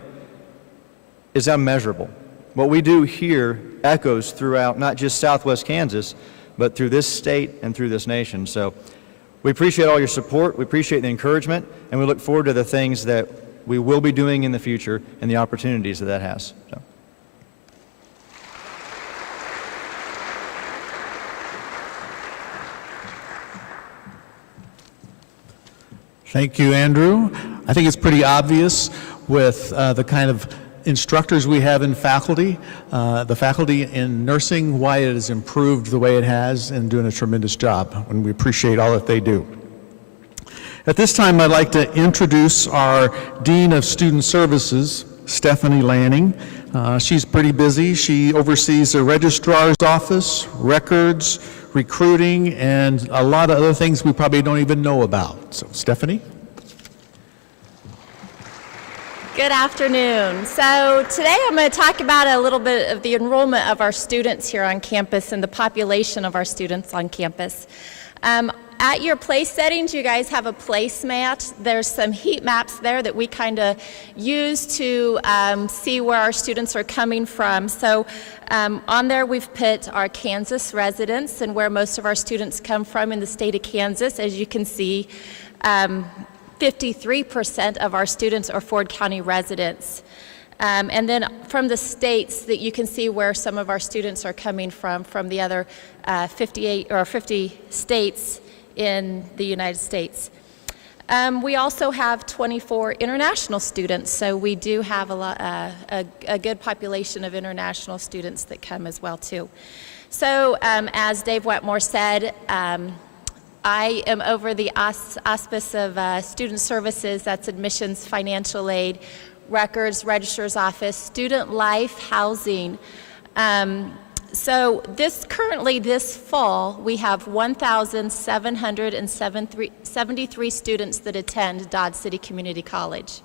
is unmeasurable. What we do here echoes throughout not just Southwest Kansas, but through this state and through this nation. So we appreciate all your support, we appreciate the encouragement, and we look forward to the things that we will be doing in the future and the opportunities that that has. So. Thank you, Andrew. I think it's pretty obvious with the kind of instructors we have in faculty, the faculty in nursing, why it has improved the way it has and doing a tremendous job, and we appreciate all that they do. At this time, I'd like to introduce our Dean of Student Services, Stephanie Lanning. She's pretty busy. She oversees the registrar's office, records, recruiting, and a lot of other things we probably don't even know about. So, Stephanie? Good afternoon. So today I'm going to talk about a little bit of the enrollment of our students here on campus and the population of our students on campus. At your place settings, you guys have a placemat. There's some heat maps there that we kind of use to see where our students are coming from. So on there we've put our Kansas residents and where most of our students come from in the state of Kansas. As you can see, 53% of our students are Ford County residents. And then from the states that you can see where some of our students are coming from the other 50 states in the United States. We also have 24 international students, so we do have a good population of international students that come as well too. So as Dave Wetmore said, I am over the auspice of student services, that's admissions, financial aid, records, registrar's office, student life, housing. So currently this fall, we have 1,773 students that attend Dodge City Community College.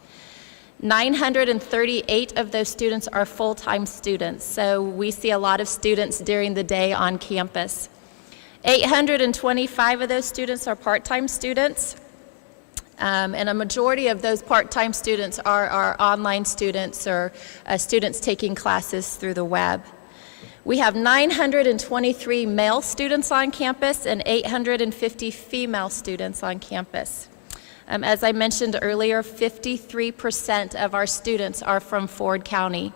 938 of those students are full-time students, so we see a lot of students during the day on campus. 825 of those students are part-time students, And a majority of those part-time students are our online students or students taking classes through the web. We have 923 male students on campus and 850 female students on campus. As I mentioned earlier, 53% of our students are from Ford County.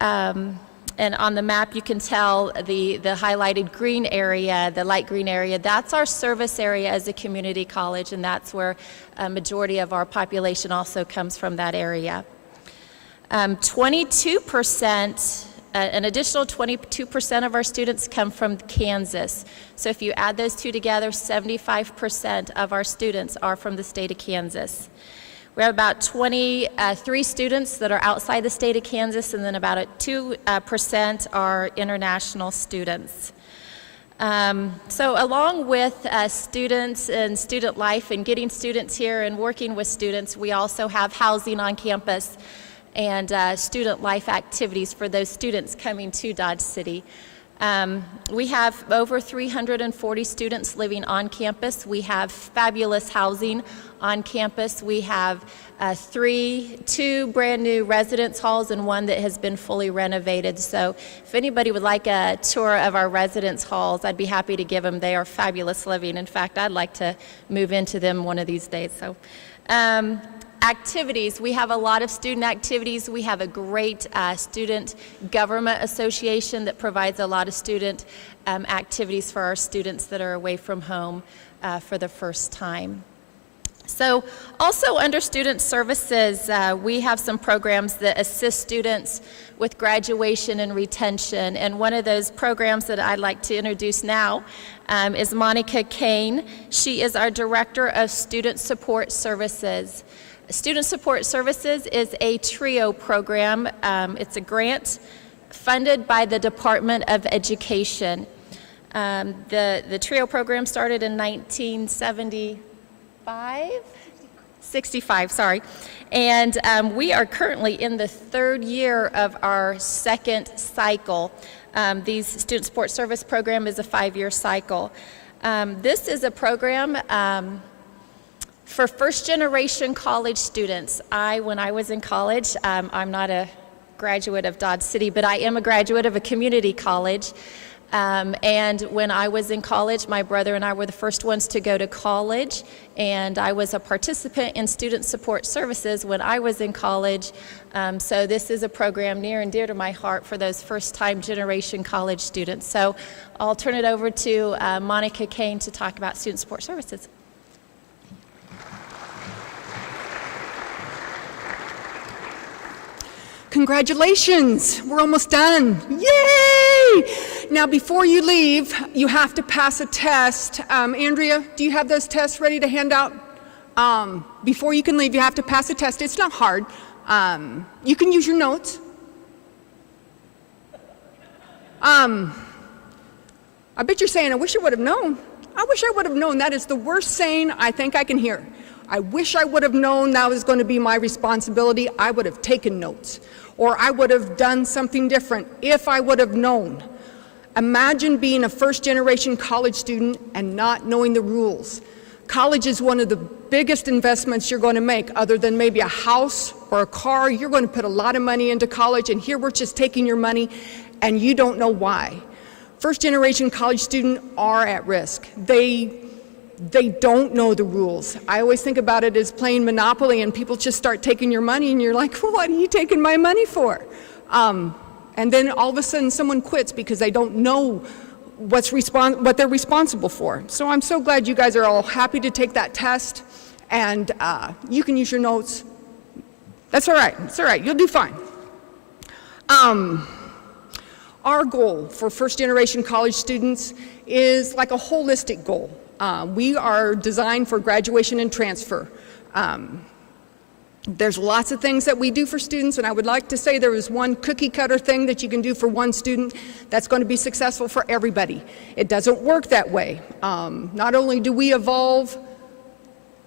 And on the map you can tell the highlighted green area, the light green area, that's our service area as a community college, and that's where a majority of our population also comes from that area. 22%, an additional 22% of our students come from Kansas. So if you add those two together, 75% of our students are from the state of Kansas. We have about 23 students that are outside the state of Kansas, and then about 2% are international students. So along with students and student life and getting students here and working with students, we also have housing on campus and student life activities for those students coming to Dodge City. We have over 340 students living on campus. We have fabulous housing on campus. We have two brand new residence halls and one that has been fully renovated. So if anybody would like a tour of our residence halls, I'd be happy to give them. They are fabulous living. In fact, I'd like to move into them one of these days. So. Activities, we have a lot of student activities. We have a great student government association that provides a lot of student activities for our students that are away from home for the first time. So also under student services, we have some programs that assist students with graduation and retention, and one of those programs that I'd like to introduce now is Monica Kane. She is our Director of Student Support Services. Student Support Services is a TRIO program. It's a grant funded by the Department of Education. The TRIO program started in 1965, sorry. And we are currently in the third year of our second cycle. The Student Support Service program is a 5-year cycle. This is a program for first-generation college students. When I was in college, I'm not a graduate of Dodge City, but I am a graduate of a community college. And when I was in college, my brother and I were the first ones to go to college, and I was a participant in Student Support Services when I was in college. So this is a program near and dear to my heart for those first-time generation college students. So I'll turn it over to Monica Kane to talk about Student Support Services. Congratulations, we're almost done. Yay! Now before you leave, you have to pass a test. Andrea, do you have those tests ready to hand out? Before you can leave, you have to pass a test. It's not hard. You can use your notes. I bet you're saying, I wish I would have known. I wish I would have known. That is the worst saying I think I can hear. I wish I would have known that was going to be my responsibility. I would have taken notes, or I would have done something different if I would have known. Imagine being a first-generation college student and not knowing the rules. College is one of the biggest investments you're going to make, other than maybe a house or a car. You're going to put a lot of money into college, and here we're just taking your money, and you don't know why. First-generation college students are at risk. They don't know the rules. I always think about it as playing Monopoly, and people just start taking your money, and you're like, what are you taking my money for? And then all of a sudden someone quits because they don't know what they're responsible for. So I'm so glad you guys are all happy to take that test, and you can use your notes. That's all right. It's all right. You'll do fine. Our goal for first-generation college students is like a holistic goal. We are designed for graduation and transfer. There's lots of things that we do for students, and I would like to say there is one cookie-cutter thing that you can do for one student that's going to be successful for everybody. It doesn't work that way. Not only do we evolve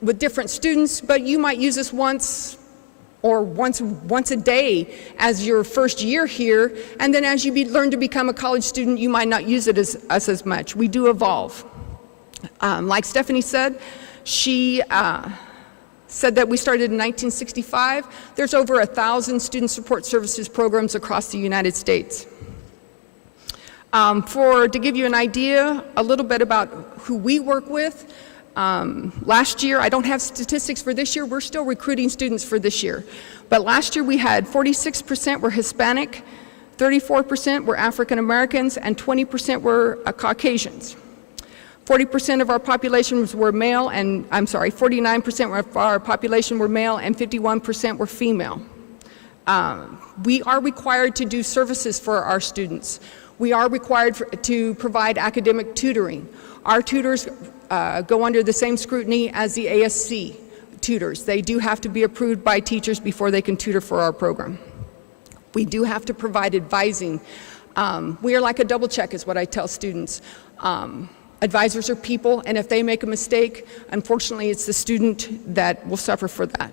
with different students, but you might use this once a day as your first year here, and then as you learn to become a college student, you might not use it as much. We do evolve. Like Stephanie said, She said that we started in 1965. There's over 1,000 student support services programs across the United States. To give you an idea, a little bit about who we work with, last year, I don't have statistics for this year, we're still recruiting students for this year, but last year we had 46% were Hispanic, 34% were African Americans, and 20% were Caucasians. 40% of our population were male, and 49% of our population were male, and 51% were female. We are required to do services for our students. We are required to provide academic tutoring. Our tutors go under the same scrutiny as the ASC tutors. They do have to be approved by teachers before they can tutor for our program. We do have to provide advising. We are like a double check is what I tell students. Advisors are people, and if they make a mistake, unfortunately it's the student that will suffer for that.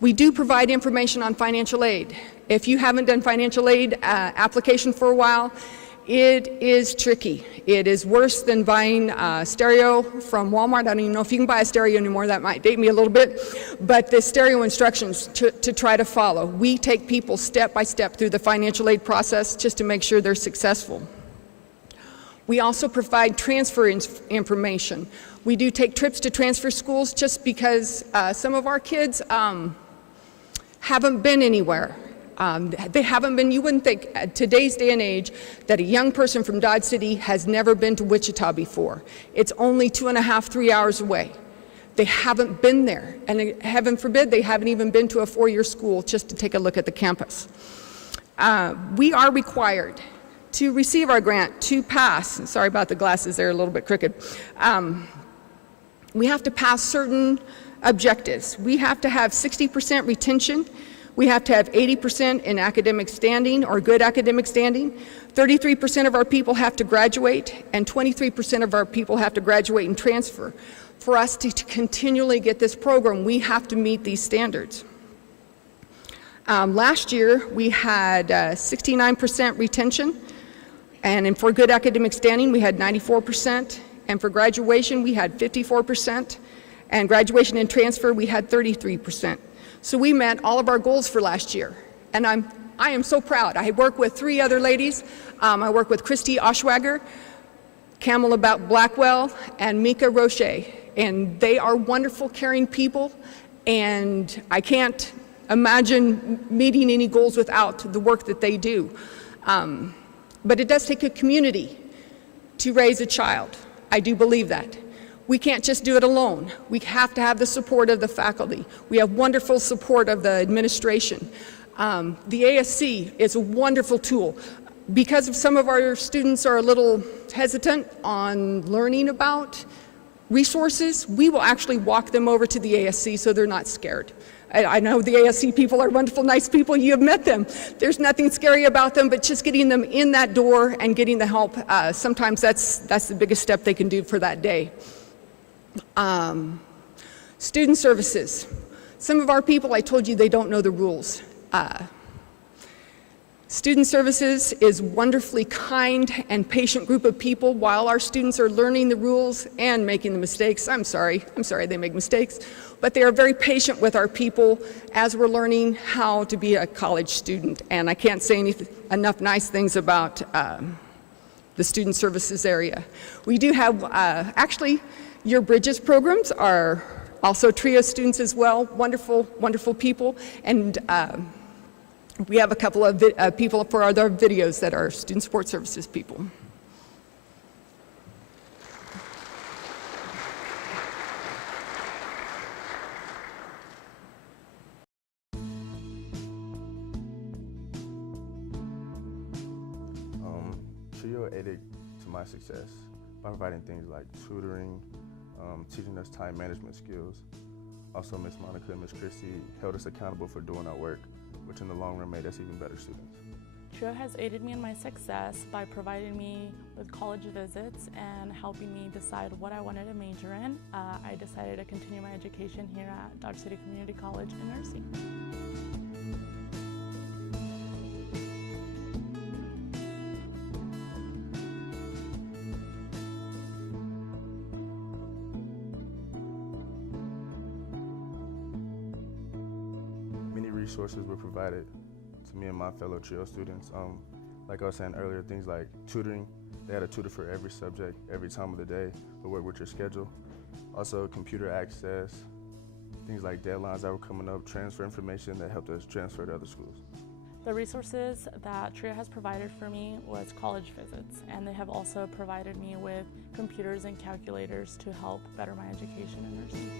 We do provide information on financial aid. If you haven't done financial aid application for a while, it is tricky. It is worse than buying a stereo from Walmart. I don't even know if you can buy a stereo anymore. That might date me a little bit. But the stereo instructions to try to follow. We take people step by step through the financial aid process just to make sure they're successful. We also provide transfer information. We do take trips to transfer schools just because some of our kids haven't been anywhere. They haven't been, you wouldn't think at today's day and age that a young person from Dodge City has never been to Wichita before. It's only 2.5, 3 hours away. They haven't been there, and heaven forbid they haven't even been to a 4-year school just to take a look at the campus. We are required to receive our grant to pass, sorry about the glasses, they're a little bit crooked. We have to pass certain objectives. We have to have 60% retention. We have to have 80% in academic standing or good academic standing. 33% of our people have to graduate, and 23% of our people have to graduate and transfer. For us to continually get this program, we have to meet these standards. Last year, we had 69% retention, and for good academic standing, we had 94%, and for graduation, we had 54%, and graduation and transfer, we had 33%. So we met all of our goals for last year, and I am so proud. I work with 3 other ladies. I work with Christy Oshwager, Camila Blackwell, and Mika Roche, and they are wonderful, caring people, and I can't imagine meeting any goals without the work that they do. But it does take a community to raise a child. I do believe that. We can't just do it alone. We have to have the support of the faculty. We have wonderful support of the administration. The ASC is a wonderful tool. Because some of our students are a little hesitant on learning about resources, we will actually walk them over to the ASC so they're not scared. I know the ASC people are wonderful, nice people. You have met them. There's nothing scary about them, but just getting them in that door and getting the help, sometimes that's the biggest step they can do for that day. Student services. Some of our people, I told you, they don't know the rules. Student services is wonderfully kind and patient group of people while our students are learning the rules and making the mistakes. I'm sorry they make mistakes, but they are very patient with our people as we're learning how to be a college student. And I can't say enough nice things about the student services area. We do have, actually, your Bridges programs are also TRIO students as well, wonderful, wonderful people. And we have a couple of people for other videos that are student support services people. TRIO aided to my success by providing things like tutoring, teaching us time management skills. Also, Miss Monica and Miss Christie held us accountable for doing our work, which in the long run made us even better students. TRIO has aided me in my success by providing me with college visits and helping me decide what I wanted to major in. I decided to continue my education here at Dodge City Community College in nursing. resources were provided to me and my fellow TRIO students. Like I was saying earlier, things like tutoring. They had a tutor for every subject, every time of the day, to work with your schedule. Also, computer access, things like deadlines that were coming up, transfer information that helped us transfer to other schools. The resources that TRIO has provided for me was college visits, and they have also provided me with computers and calculators to help better my education in nursing.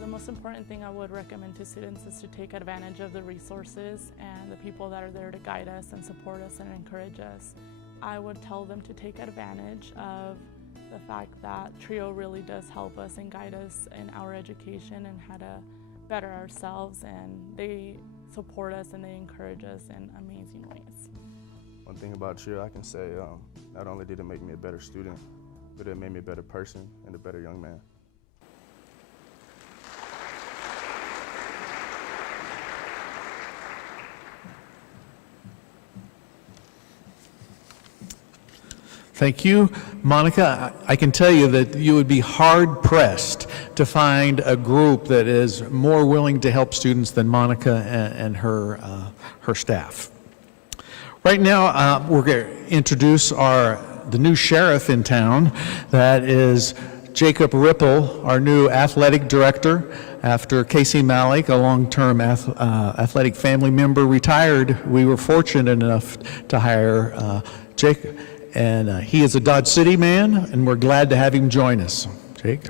The most important thing I would recommend to students is to take advantage of the resources and the people that are there to guide us and support us and encourage us. I would tell them to take advantage of the fact that TRIO really does help us and guide us in our education and how to better ourselves, and they support us and they encourage us in amazing ways. One thing about TRIO I can say, not only did it make me a better student, but it made me a better person and a better young man. Thank you. Monica, I can tell you that you would be hard-pressed to find a group that is more willing to help students than Monica and her staff. Right now, we're going to introduce the new sheriff in town. That is Jacob Ripple, our new athletic director. After Casey Malik, a long-term athletic family member, retired, we were fortunate enough to hire Jacob. And he is a Dodge City man, and we're glad to have him join us. Jake?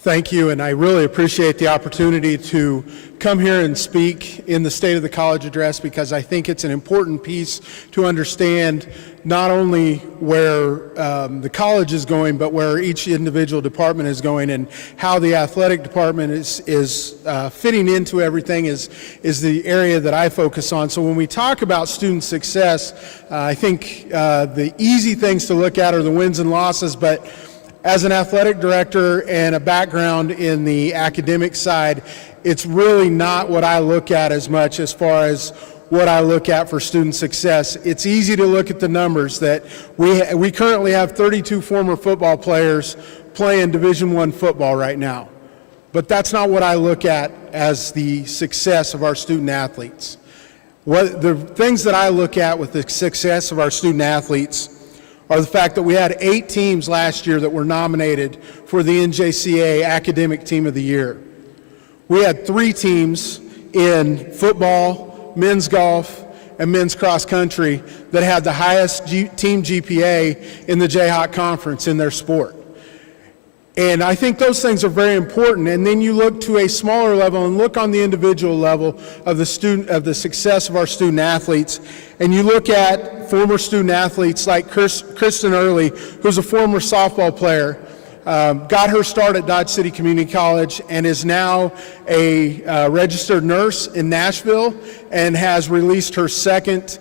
Thank you, and I really appreciate the opportunity to come here and speak in the State of the College Address, because I think it's an important piece to understand not only where the college is going, but where each individual department is going, and how the athletic department is fitting into everything is the area that I focus on. So when we talk about student success, I think the easy things to look at are the wins and losses, but as an athletic director and a background in the academic side, it's really not what I look at as much as far as what I look at for student success. It's easy to look at the numbers that we currently have 32 former football players playing Division I football right now. But that's not what I look at as the success of our student athletes. The things that I look at with the success of our student athletes are the fact that we had 8 teams last year that were nominated for the NJCAA Academic Team of the Year. We had 3 teams in football, men's golf, and men's cross country that had the highest team GPA in the Jayhawk Conference in their sport. And I think those things are very important. And then you look to a smaller level and look on the individual level of the success of our student athletes. And you look at former student athletes like Kristen Early, who's a former softball player, got her start at Dodge City Community College and is now a registered nurse in Nashville and has released her second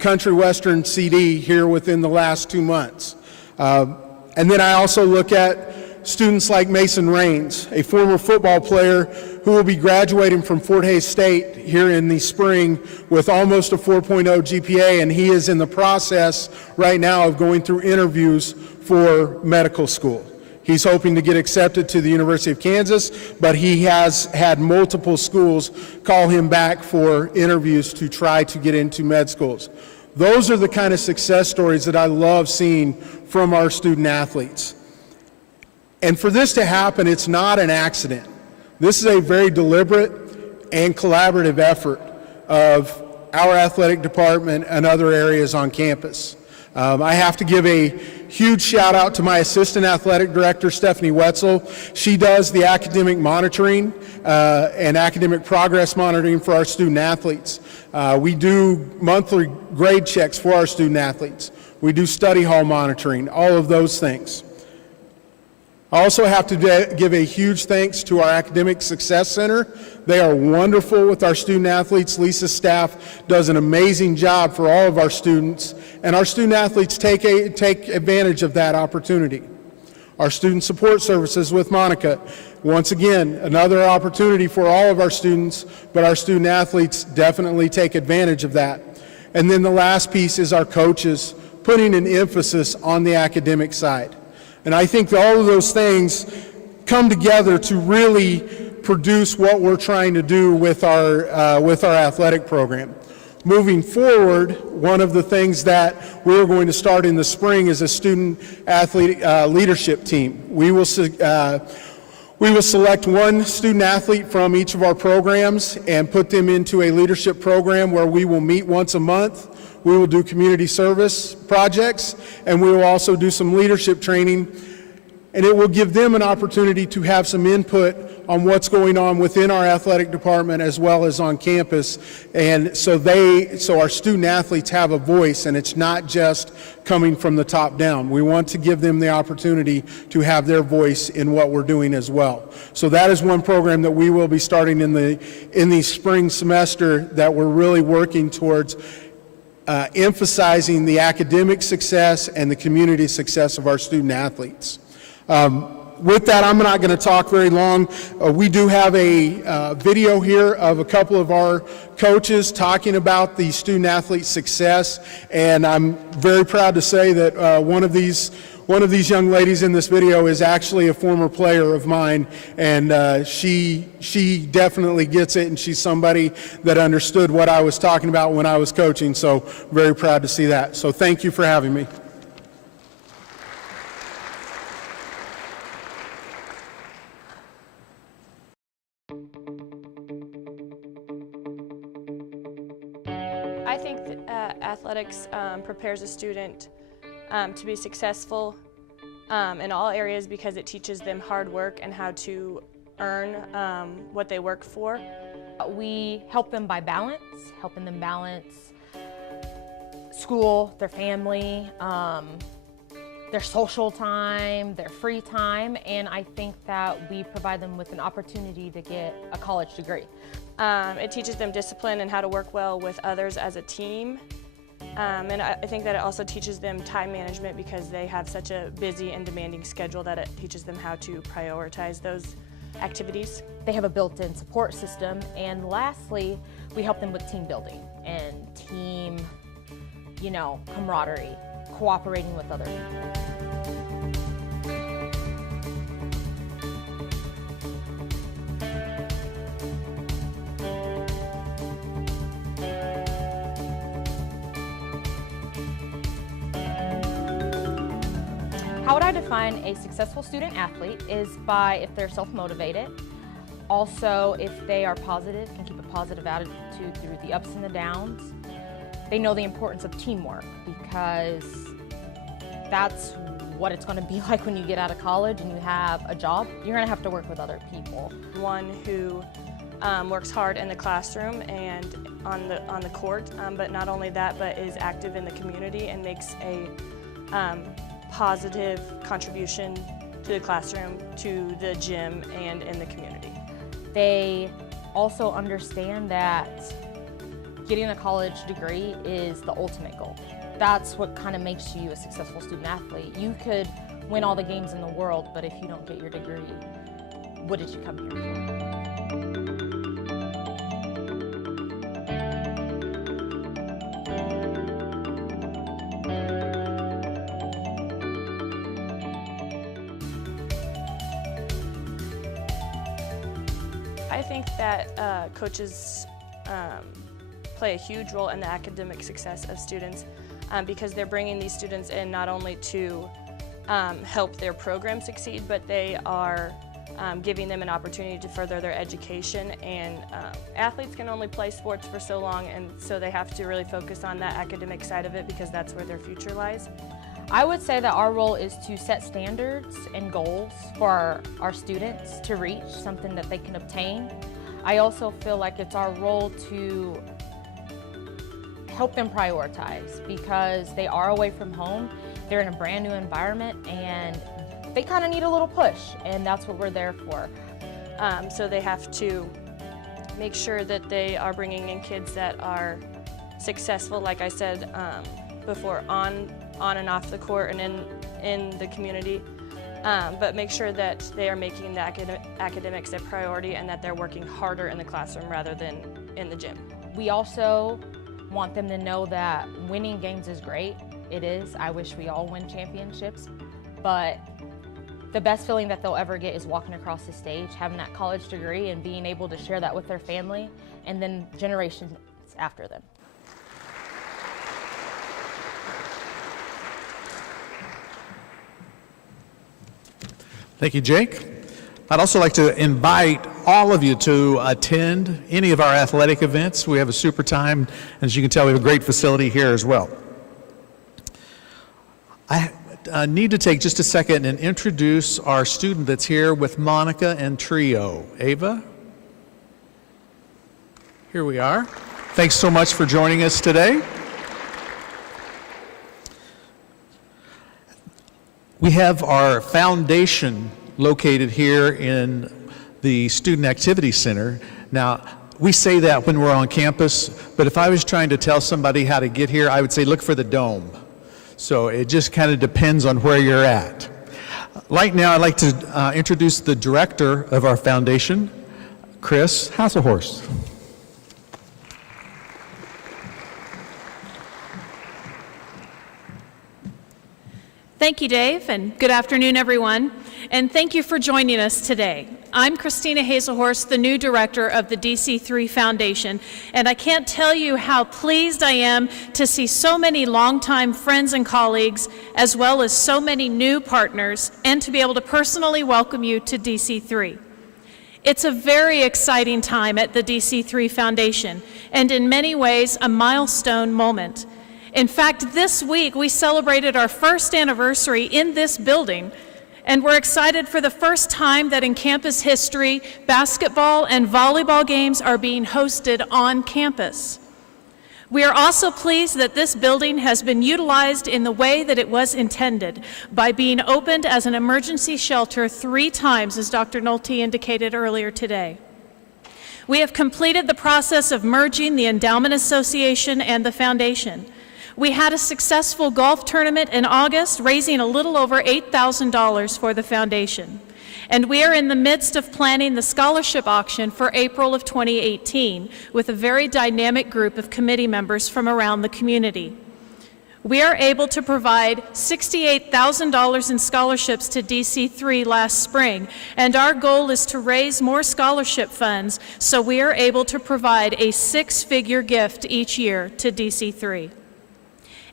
country western CD here within the last 2 months. And then I also look at students like Mason Raines, a former football player who will be graduating from Fort Hays State here in the spring with almost a 4.0 GPA, and he is in the process right now of going through interviews for medical school. He's hoping to get accepted to the University of Kansas, but he has had multiple schools call him back for interviews to try to get into med schools. Those are the kind of success stories that I love seeing from our student athletes. And for this to happen, it's not an accident. This is a very deliberate and collaborative effort of our athletic department and other areas on campus. I have to give a huge shout out to my assistant athletic director, Stephanie Wetzel. She does the academic monitoring and academic progress monitoring for our student athletes. We do monthly grade checks for our student athletes. We do study hall monitoring, all of those things. I also have to give a huge thanks to our Academic Success Center. They are wonderful with our student athletes. Lisa's staff does an amazing job for all of our students, and our student athletes take advantage of that opportunity. Our student support services with Monica, once again, another opportunity for all of our students, but our student athletes definitely take advantage of that. And then the last piece is our coaches, putting an emphasis on the academic side. And I think all of those things come together to really produce what we're trying to do with our athletic program. Moving forward, one of the things that we're going to start in the spring is a student athlete leadership team. We will select one student athlete from each of our programs and put them into a leadership program where we will meet once a month. We will do community service projects, and we will also do some leadership training, and it will give them an opportunity to have some input on what's going on within our athletic department as well as on campus. And so our student athletes have a voice, and it's not just coming from the top down. We want to give them the opportunity to have their voice in what we're doing as well. So that is one program that we will be starting in the spring semester that we're really working towards emphasizing the academic success and the community success of our student athletes. With that, I'm not going to talk very long. We do have a video here of a couple of our coaches talking about the student athlete success, and I'm very proud to say that one of these young ladies in this video is actually a former player of mine, and she definitely gets it, and she's somebody that understood what I was talking about when I was coaching, so very proud to see that. So thank you for having me. I think that athletics prepares a student to be successful in all areas because it teaches them hard work and how to earn what they work for. We help them by helping them balance school, their family, their social time, their free time, and I think that we provide them with an opportunity to get a college degree. It teaches them discipline and how to work well with others as a team. And I think that it also teaches them time management because they have such a busy and demanding schedule that it teaches them how to prioritize those activities. They have a built-in support system, and lastly, we help them with team building and team, camaraderie, cooperating with other people. How would I define a successful student athlete is by if they're self-motivated, also if they are positive, can keep a positive attitude through the ups and the downs. They know the importance of teamwork because that's what it's going to be like when you get out of college and you have a job. You're going to have to work with other people. One who works hard in the classroom and on the court, but not only that, but is active in the community and makes a positive contribution to the classroom, to the gym, and in the community. They also understand that getting a college degree is the ultimate goal. That's what kind of makes you a successful student athlete. You could win all the games in the world, but if you don't get your degree, what did you come here for? I think that coaches play a huge role in the academic success of students because they're bringing these students in not only to help their program succeed, but they are giving them an opportunity to further their education. And athletes can only play sports for so long, and so they have to really focus on that academic side of it because that's where their future lies. I would say that our role is to set standards and goals for our students to reach, something that they can obtain. I also feel like it's our role to help them prioritize because they are away from home, they're in a brand new environment, and they kind of need a little push, and that's what we're there for. So they have to make sure that they are bringing in kids that are successful, like I said before, on and off the court and in the community, but make sure that they are making the academics a priority and that they're working harder in the classroom rather than in the gym. We also want them to know that winning games is great. It is. I wish we all win championships, but the best feeling that they'll ever get is walking across the stage, having that college degree, and being able to share that with their family and then generations after them. Thank you, Jake. I'd also like to invite all of you to attend any of our athletic events. We have a super time, and as you can tell, we have a great facility here as well. I need to take just a second and introduce our student that's here with Monica and Trio. Ava? Here we are. Thanks so much for joining us today. We have our foundation located here in the Student Activity Center. Now, we say that when we're on campus, but if I was trying to tell somebody how to get here, I would say look for the dome. So it just kind of depends on where you're at. Right now, I'd like to introduce the director of our foundation, Chris Hasselhorst. Thank you, Dave, and good afternoon, everyone. And thank you for joining us today. I'm Christina Hazelhorst, the new director of the DC3 Foundation, and I can't tell you how pleased I am to see so many longtime friends and colleagues, as well as so many new partners, and to be able to personally welcome you to DC3. It's a very exciting time at the DC3 Foundation, and in many ways, a milestone moment. In fact, this week we celebrated our first anniversary in this building, and we're excited for the first time that in campus history, basketball and volleyball games are being hosted on campus. We are also pleased that this building has been utilized in the way that it was intended, by being opened as an emergency shelter 3 times, as Dr. Nolte indicated earlier today. We have completed the process of merging the Endowment Association and the Foundation. We had a successful golf tournament in August, raising a little over $8,000 for the foundation. And we are in the midst of planning the scholarship auction for April of 2018 with a very dynamic group of committee members from around the community. We are able to provide $68,000 in scholarships to DC3 last spring, and our goal is to raise more scholarship funds so we are able to provide a 6-figure gift each year to DC3.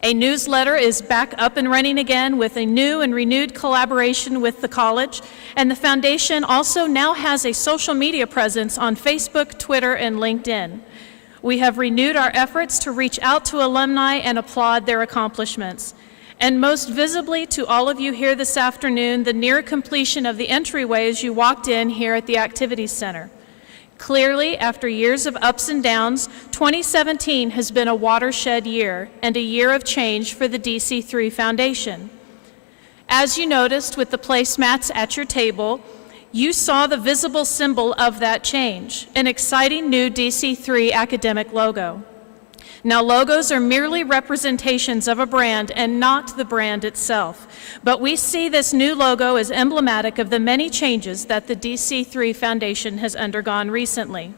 A newsletter is back up and running again with a new and renewed collaboration with the college, and the foundation also now has a social media presence on Facebook, Twitter, and LinkedIn. We have renewed our efforts to reach out to alumni and applaud their accomplishments. And most visibly to all of you here this afternoon, the near completion of the entryway as you walked in here at the Activities Center. Clearly, after years of ups and downs, 2017 has been a watershed year and a year of change for the DC3 Foundation. As you noticed with the placemats at your table, you saw the visible symbol of that change, an exciting new DC3 academic logo. Now, logos are merely representations of a brand and not the brand itself, but we see this new logo as emblematic of the many changes that the DC3 Foundation has undergone recently.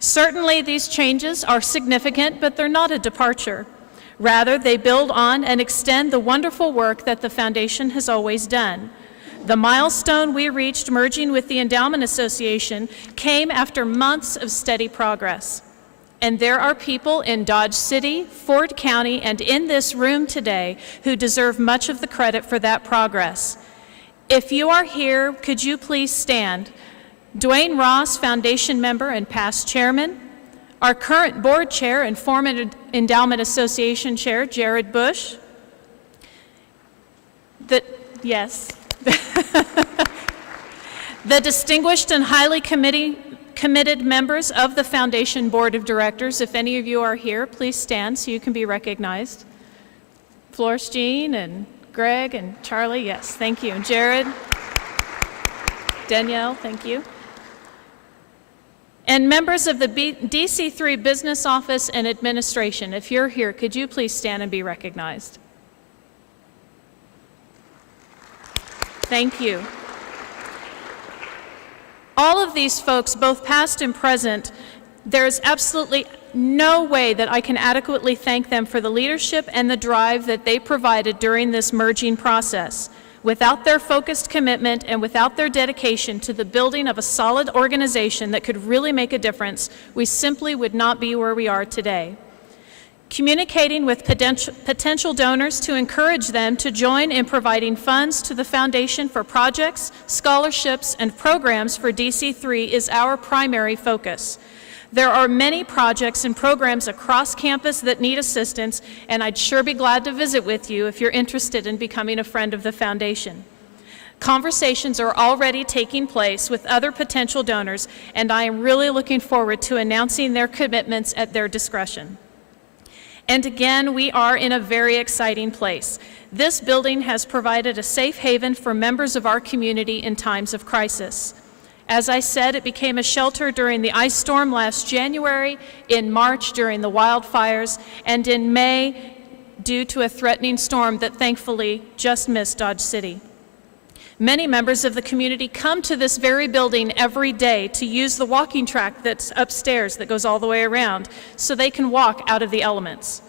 Certainly, these changes are significant, but they're not a departure. Rather, they build on and extend the wonderful work that the Foundation has always done. The milestone we reached merging with the Endowment Association came after months of steady progress. And there are people in Dodge City, Ford County, and in this room today who deserve much of the credit for that progress. If you are here, could you please stand? Dwayne Ross, Foundation member and past chairman. Our current board chair and former Endowment Association chair, Jared Bush. Yes. The distinguished and highly committed members of the Foundation Board of Directors. If any of you are here, please stand so you can be recognized. Florence Jean and Greg and Charlie, yes, thank you. And Jared, Danielle, thank you. And members of the DC3 Business Office and Administration, if you're here, could you please stand and be recognized? Thank you. All of these folks, both past and present, there's absolutely no way that I can adequately thank them for the leadership and the drive that they provided during this merging process. Without their focused commitment and without their dedication to the building of a solid organization that could really make a difference, we simply would not be where we are today. Communicating with potential donors to encourage them to join in providing funds to the Foundation for projects, scholarships, and programs for DC3 is our primary focus. There are many projects and programs across campus that need assistance, and I'd sure be glad to visit with you if you're interested in becoming a friend of the Foundation. Conversations are already taking place with other potential donors, and I am really looking forward to announcing their commitments at their discretion. And again, we are in a very exciting place. This building has provided a safe haven for members of our community in times of crisis. As I said, it became a shelter during the ice storm last January, in March during the wildfires, and in May due to a threatening storm that thankfully just missed Dodge City. Many members of the community come to this very building every day to use the walking track that's upstairs that goes all the way around so they can walk out of the elements.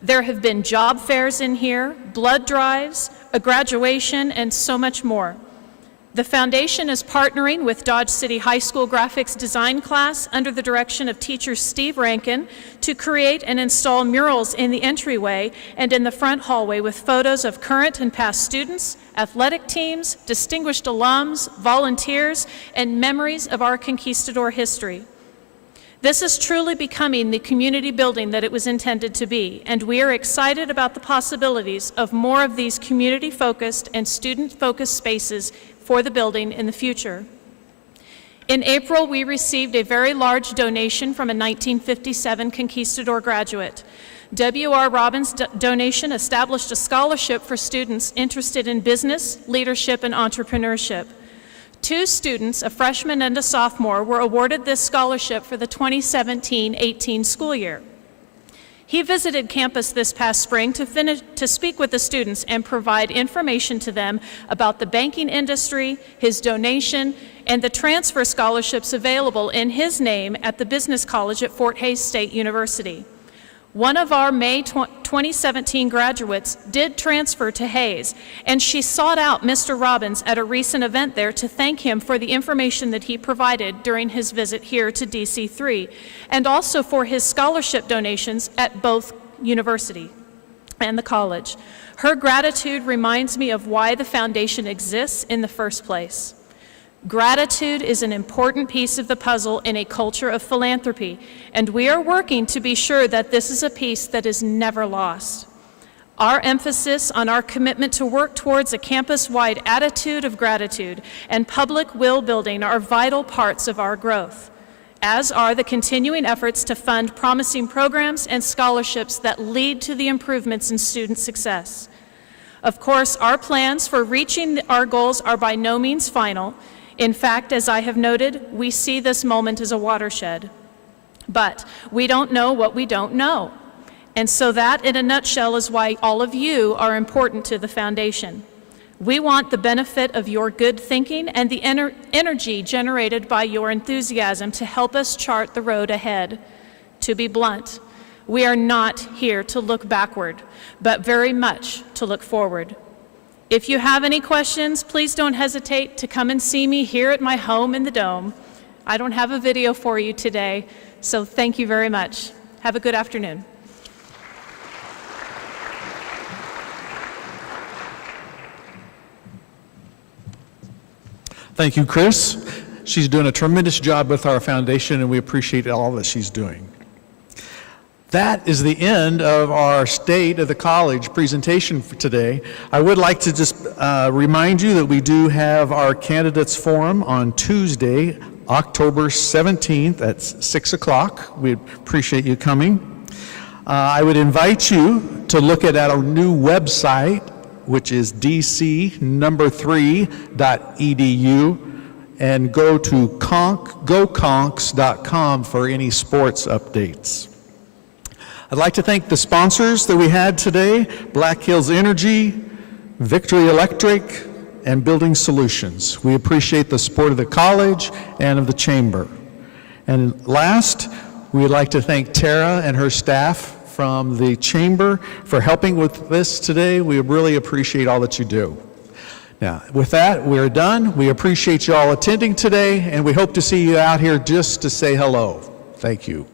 There have been job fairs in here, blood drives, a graduation, and so much more. The Foundation is partnering with Dodge City High School graphics design class under the direction of teacher Steve Rankin to create and install murals in the entryway and in the front hallway with photos of current and past students, athletic teams, distinguished alums, volunteers, and memories of our conquistador history. This is truly becoming the community building that it was intended to be, and we are excited about the possibilities of more of these community-focused and student-focused spaces for the building in the future. In April, we received a very large donation from a 1957 Conquistador graduate. W.R. Robbins' donation established a scholarship for students interested in business, leadership, and entrepreneurship. 2 students, a freshman and a sophomore, were awarded this scholarship for the 2017-18 school year. He visited campus this past spring to speak with the students and provide information to them about the banking industry, his donation, and the transfer scholarships available in his name at the Business College at Fort Hays State University. One of our May 2017 graduates did transfer to Hays, and she sought out Mr. Robbins at a recent event there to thank him for the information that he provided during his visit here to DC3, and also for his scholarship donations at both university and the college. Her gratitude reminds me of why the Foundation exists in the first place. Gratitude is an important piece of the puzzle in a culture of philanthropy, and we are working to be sure that this is a piece that is never lost. Our emphasis on our commitment to work towards a campus-wide attitude of gratitude and public will building are vital parts of our growth, as are the continuing efforts to fund promising programs and scholarships that lead to the improvements in student success. Of course, our plans for reaching our goals are by no means final. In fact, as I have noted, we see this moment as a watershed. But we don't know what we don't know. And so that, in a nutshell, is why all of you are important to the Foundation. We want the benefit of your good thinking and the energy generated by your enthusiasm to help us chart the road ahead. To be blunt, we are not here to look backward, but very much to look forward. If you have any questions, please don't hesitate to come and see me here at my home in the Dome. I don't have a video for you today, so thank you very much. Have a good afternoon. Thank you, Chris. She's doing a tremendous job with our foundation, and we appreciate all that she's doing. That is the end of our State of the College presentation for today. I would like to just remind you that we do have our candidates forum on Tuesday, October 17th at 6 o'clock. We appreciate you coming. I would invite you to look at our new website which is dc3.edu, and go to goconks.com for any sports updates. I'd like to thank the sponsors that we had today, Black Hills Energy, Victory Electric, and Building Solutions. We appreciate the support of the college and of the chamber. And last, we would like to thank Tara and her staff from the chamber for helping with this today. We really appreciate all that you do. Now, with that, we're done. We appreciate you all attending today, and we hope to see you out here just to say hello. Thank you.